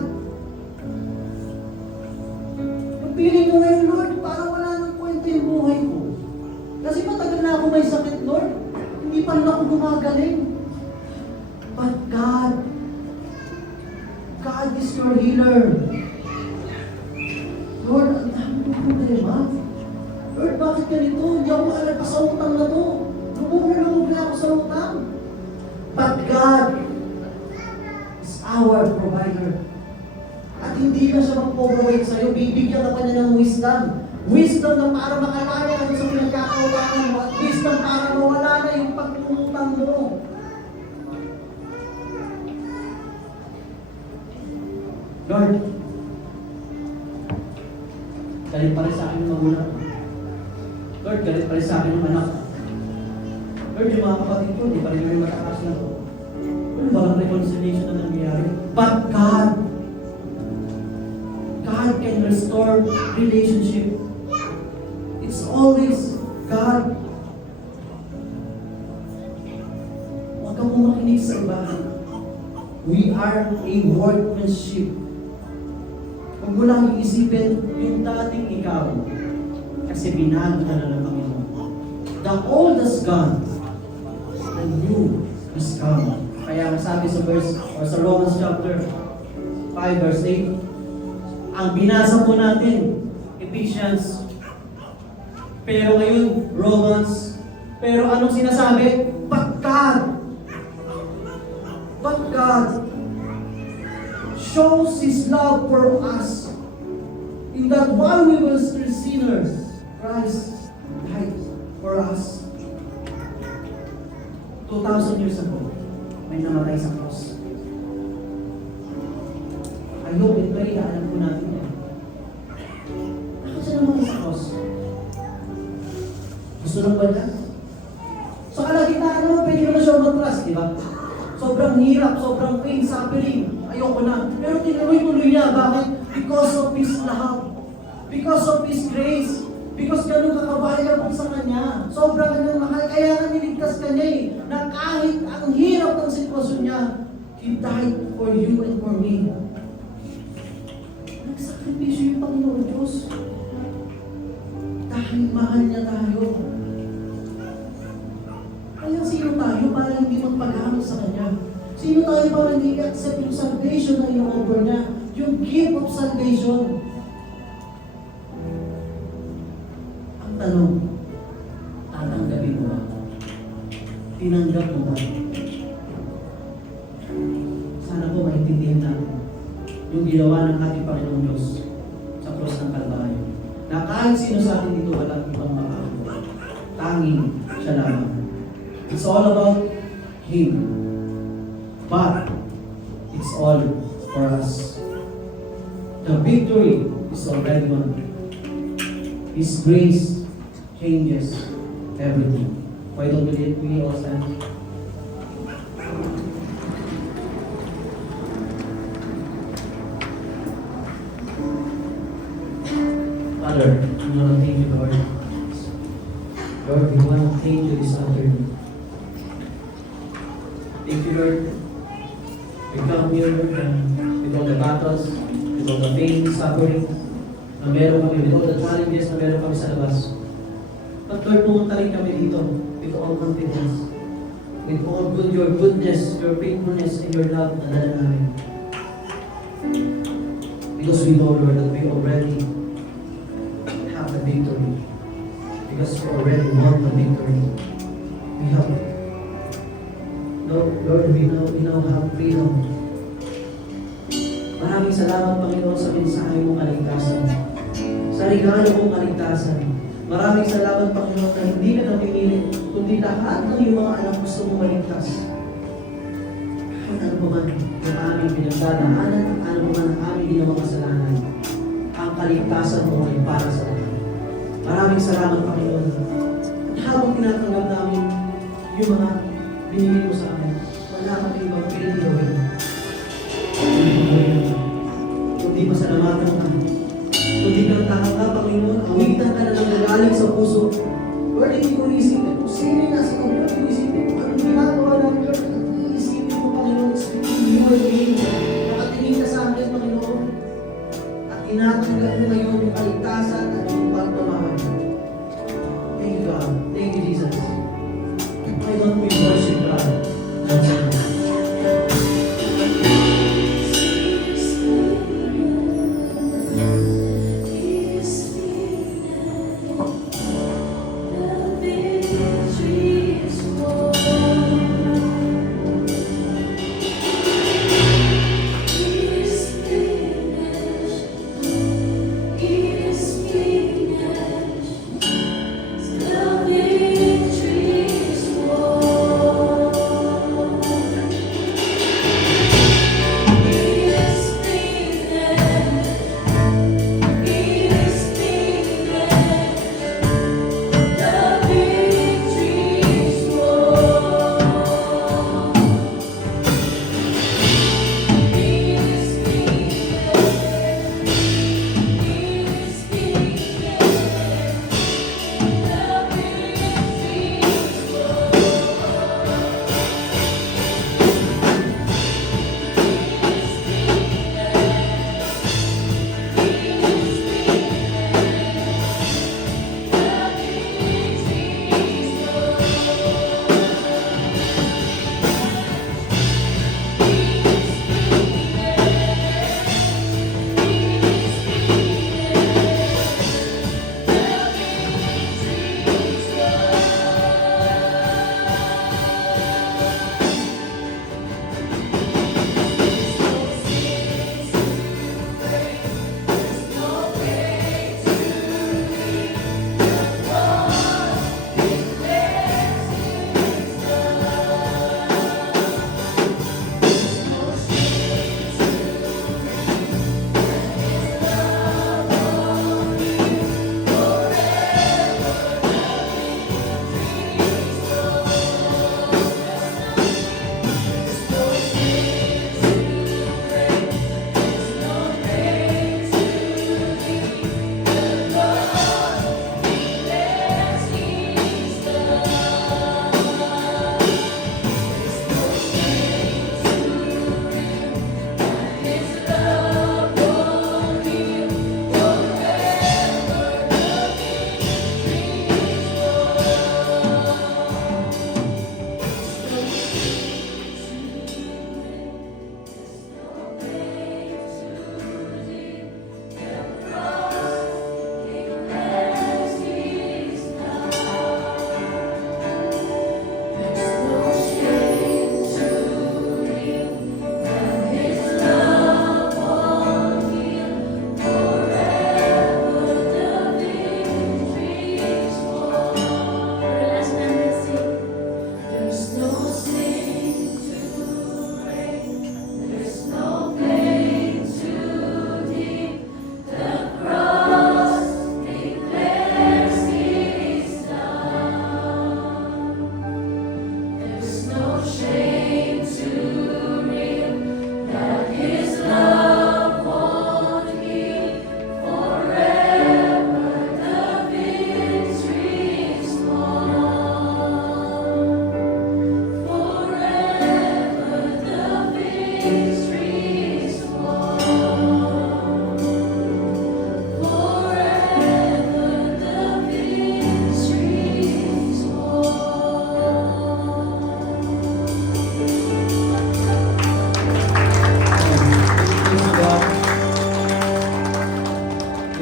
Yung feeling mo ngayon, Lord, parang wala nang kwento yung buhay ko. Kasi matagal na ako may sakit, Lord. Hindi pa rin ako gumagaling. But God. God is your healer. Lord, ang dami kong problema. Lord, bakit ganito? Hindi ako maalala pa sa utang na to. Lubog na ako sa utang. But God is our provider. At hindi na siya mag-overweight sa'yo. Bibigyan ka pa niya ng wisdom. Wisdom na para makalaya ka sa pinagkakautangan mo. At wisdom para mawala na yung pagkutang mo. Lord, galit pa rin sa akin yung magulang. Lord, galit pa rin sa akin yung anak. Lord, yung mga kapatid ko, di pa rin kami matakas na to. Lord, walang reconciliation na nangyayari. But God can restore relationship. It's always God. Huwag kang makinig sa iba. We are a workmanship. Huwag mo lang iisipin yung dating ikaw. Kasi binago ka na ng Panginoon. The old has gone. The new has come. Kaya sabi sa verse, or sa Romans chapter 5 verse 8, ang binasa po natin, Ephesians. Pero ngayon, Romans. Pero anong sinasabi? But God shows His love for us in that while we were still sinners, Christ died for us. 2,000 years ago, may namatay sa cross. I hope and pray na alam po natin yan. Bakit siya namatay sa cross? Gusto lang ba niya? Sa kalagitnaan naman, pwede naman siya umatras, di ba? Sobrang hirap, sobrang pain, suffering. Ayoko na. Pero tinuloy-tuloy niya. Bakit? Because of His love. Because of His grace. Because ganun kakabayang sa Kanya. Sobrang kanyang mahal. Kaya nga niligtas ka niya eh. Na kahit ang hirap ng sitwasyon niya, He died for you and for me. Nagsakripisyo yung Panginoon Diyos. Dahil mahal niya tayo. Kaya sino tayo para hindi magpagamit sa Kanya? Sino tayo para hindi i-accept yung salvation na i-offer niya? Yung gift of salvation. Ang tanong, tatanggapin mo ba? Tinanggap mo ba? Sana po maintindihan natin yung ginawa ng ating Panginoong Diyos sa Kahit sino sa atin dito walang ibang makakawa. Tanging siya lamang. It's all about Him. But, it's all for us. The victory is already won. His grace changes everything. Why don't we all stand? Father, we want to thank you, Lord. Lord, we want to thank you this afternoon. Thank you, Lord. We come here, Lord, with all the battles, with all the pain, suffering, na meron kami, with all the challenges na meron kami sa labas. But Lord, pumunta rin kami dito with all confidence, with all your goodness, your faithfulness, and your love na dala namin. Because we know, Lord, that we already have the victory. Because we already won the victory. We have, Lord, we now have freedom. Maraming salamat, Panginoon, sa mensahe mong kaligtasan. Sa regalo mong kaligtasan. Maraming salamat, Panginoon, na hindi ka namimili, kundi lahat ng iyong mga anak gusto mong maligtas. Ano ba man yung aming pinagdadaanan, ano ba man ang aming ginawang kasalanan, ang kaligtasan mo ay para sa lahat. Maraming salamat, Panginoon. Habang tinatanggap namin yung mga binigay mo sa amin, wala kami ibang pinagawin. Kundi masalamatan ka. Kundi kantahan ka, Panginoon, awitan ka na ng nagaling sa puso. Lord, hindi ko iisipin kung sino yung nasa kabila, hindi isipin kung anong ginagawa namin, Lord. Iisipin mo, Panginoon, you are being. Nakatingin ka sa amin, Panginoon. At tinatanggap mo ngayon yung kaligtasan at yung pagmamahal. Thank you, God. Thank you, Jesus. Why don't we worship God? Victory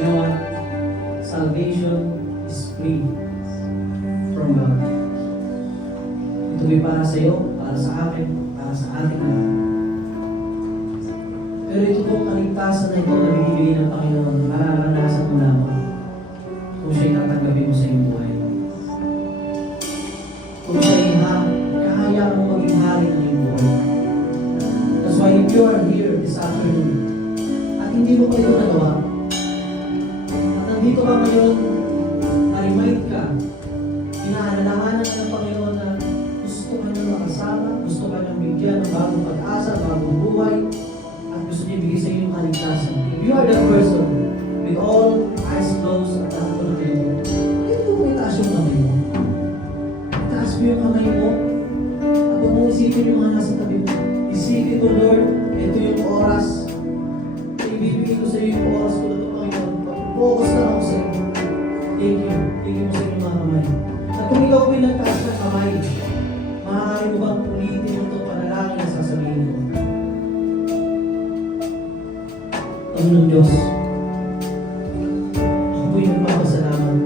You know what? Salvation is free from God. Ito ay para sa iyo, para sa akin, para sa ating lahat. Pero ito pong kaligtasan na ito na binibigay ng Panginoon, mararanasan mo lamang kung siya'y tatanggapin mo sa iyong buhay. Kung siya'y kaya mo maging hari ng iyong buhay. That's why if you are here this afternoon, at hindi mo pa ito nagawa, at nandito ka ngayon, na-remind ka, inaalalahanan ka ng Panginoon na gusto ka niyang makasama, gusto ka niyang bigyan ng bagong pag-asa, bagong buhay, at gusto niya bigay sa iyo yung kaligtasan. If you are that person, with all eyes closed at lahat ko na kayo, hindi mo itaas yung kamay mo. Itaas mo yung kamay mo, at huwag mong isipin yung mga nasa tabi mo. Isipin mo, Lord, ito yung oras. Ibibigay ko sa iyo yung oras ko na ito, Panginoon. Focus na ako sa iyo. Thank you. Thank you mo sa inyong mga kamay. At kung ikaw po'y nagtaas ng kamay, maaari mo bang ulitin yung itong panalangin na sasabihin mo? Panginoon Diyos, ako po'y nagpapasalamat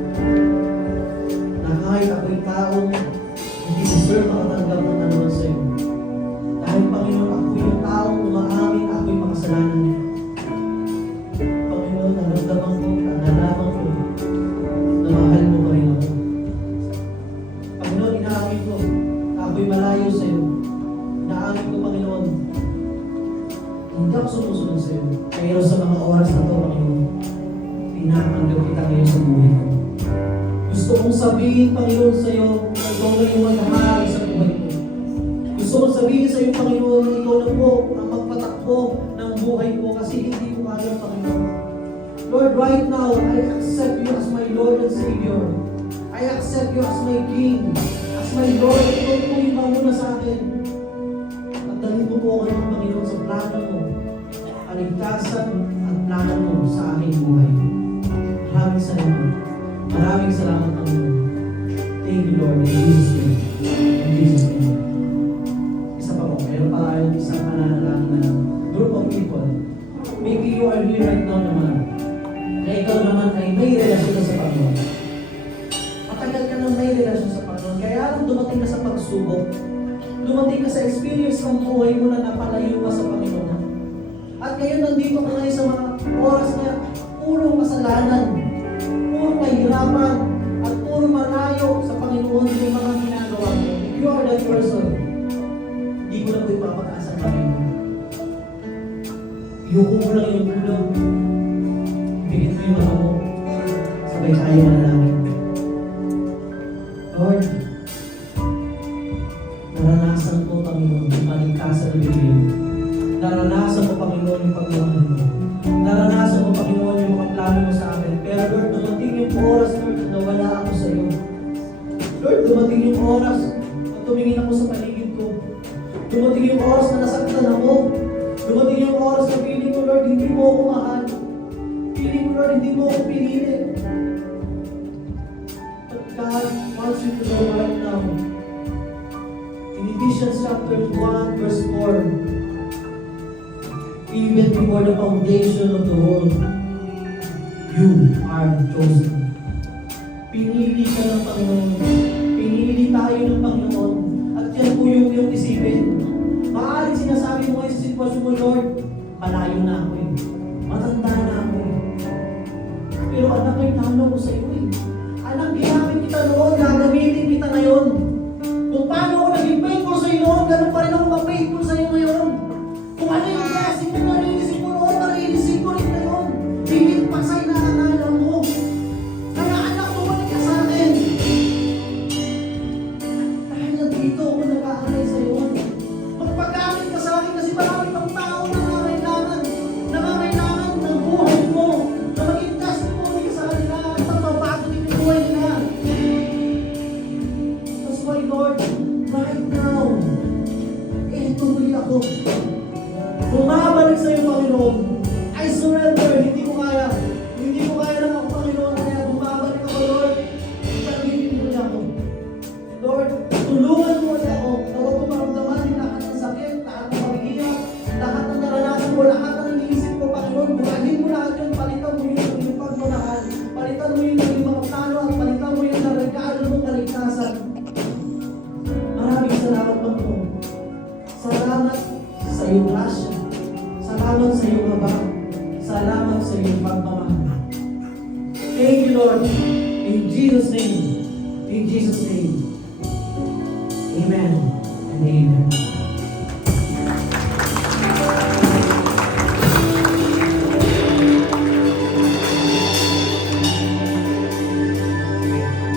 na kahit ako'y taong hindi deserve makatanggap ng anuman sa iyo. Dahil Panginoon, ako yung taong umaamin, ako'y makasalanan niya. Panginoon, naramdaman ko, nalaman ko, na mahal mo pa rin ako. Panginoon, inaamin ko, na ako'y malayo sa iyo. Inaamin ko, Panginoon, hindi ako sumusunod sa iyo. Pero sa mga oras na ito, Panginoon, tinatanggap kita ngayon sa buhay ko. Gusto kong sabihin, Panginoon, sa iyo, na ikaw na yung maghahari sa buhay ko. Gusto kong sabihin sa iyo, Panginoon, na ikaw na po ang magpatakbo ng buhay ko kasi hindi ko kaya, Panginoon. Lord, right now, I accept you as my Lord and Savior. I accept you as my King, as my Lord. Ikaw po yung mamuna sa akin. At dalhin mo po ako ng Panginoon sa plano mo, kaligtasan at plano mo sa aking buhay. Maraming salamat. Maraming salamat, Panginoon. Thank you, Lord. In Jesus' name. In Jesus' name. Isa pa po, meron pa tayong isang pananalangin na group of people. Maybe you are here right now naman. Na ikaw naman ay may relasyon na sa Panginoon. Matagal ka nang may relasyon sa Panginoon. Kaya nung dumating ka sa pagsubok, dumating ka sa experience ng buhay mo na napalayo ka sa Panginoon. At ngayon nandito ka ngayon sa mga oras na puro kasalanan, puro kahirapan, at puro malayo sa Panginoon yung mga ginagawa mo. If you are that person, hindi ko na po ipapataas ang Panginoon. Iyuko mo lang yung ulo. Bigit mo yung mga mo. Sabay tayo manalangin. Lord, naranasan ko, Panginoon, yung kaligtasan ng Biblia. Naranasan ko, Panginoon, yung pagmamahal mo. Naranasan ko, Panginoon, yung mga plano mo sa akin. Pero Lord, dumating yung oras, Lord, na nawala ako sa iyo. Lord, dumating yung oras na tumingin ako sa paligid ko. Dumating yung oras na nasaktan ako. Dumating yung oras na feeling ko, Lord, hindi mo ako mahal. Feeling ko, Lord, hindi mo ako pinili. But God wants you to know right now. In Ephesians chapter 1, verse 4, even before the foundation of the world, you are chosen. Pinili ka ng Panginoon. Pinili tayo ng Panginoon. At yan po yung iyong isipin. Maaaring sinasabi mo ngayon sa sitwasyon mo, Lord, malayo na ako eh. Matanda na ako eh. Pero anak, may plano ko sa iyo eh. Anak, ginamit kita noon, gagamitin kita ngayon. Kung paano ako naging faithful sa iyo noon, ganun pa rin ako ma-faithful sa iyo ngayon. Kung ano yung blessing na narinisip mo noon, narinisip ko rin ngayon. Higit pa sa'yo na akala mo. Kaya anak, bumalik ka sa akin. Dahil nandito ako nag-aaray sa iyo. Magpagamit ka sa akin kasi marami pang tao na nangangailangan ng buhay mo. Na maging testimony ka sa kanila at magbabago din yung buhay nila. That's why, Lord, right now, iyong grasya. Salamat sa iyong habag. Salamat sa iyong pagmamahal. Thank you, Lord. In Jesus' name. In Jesus' name. Amen.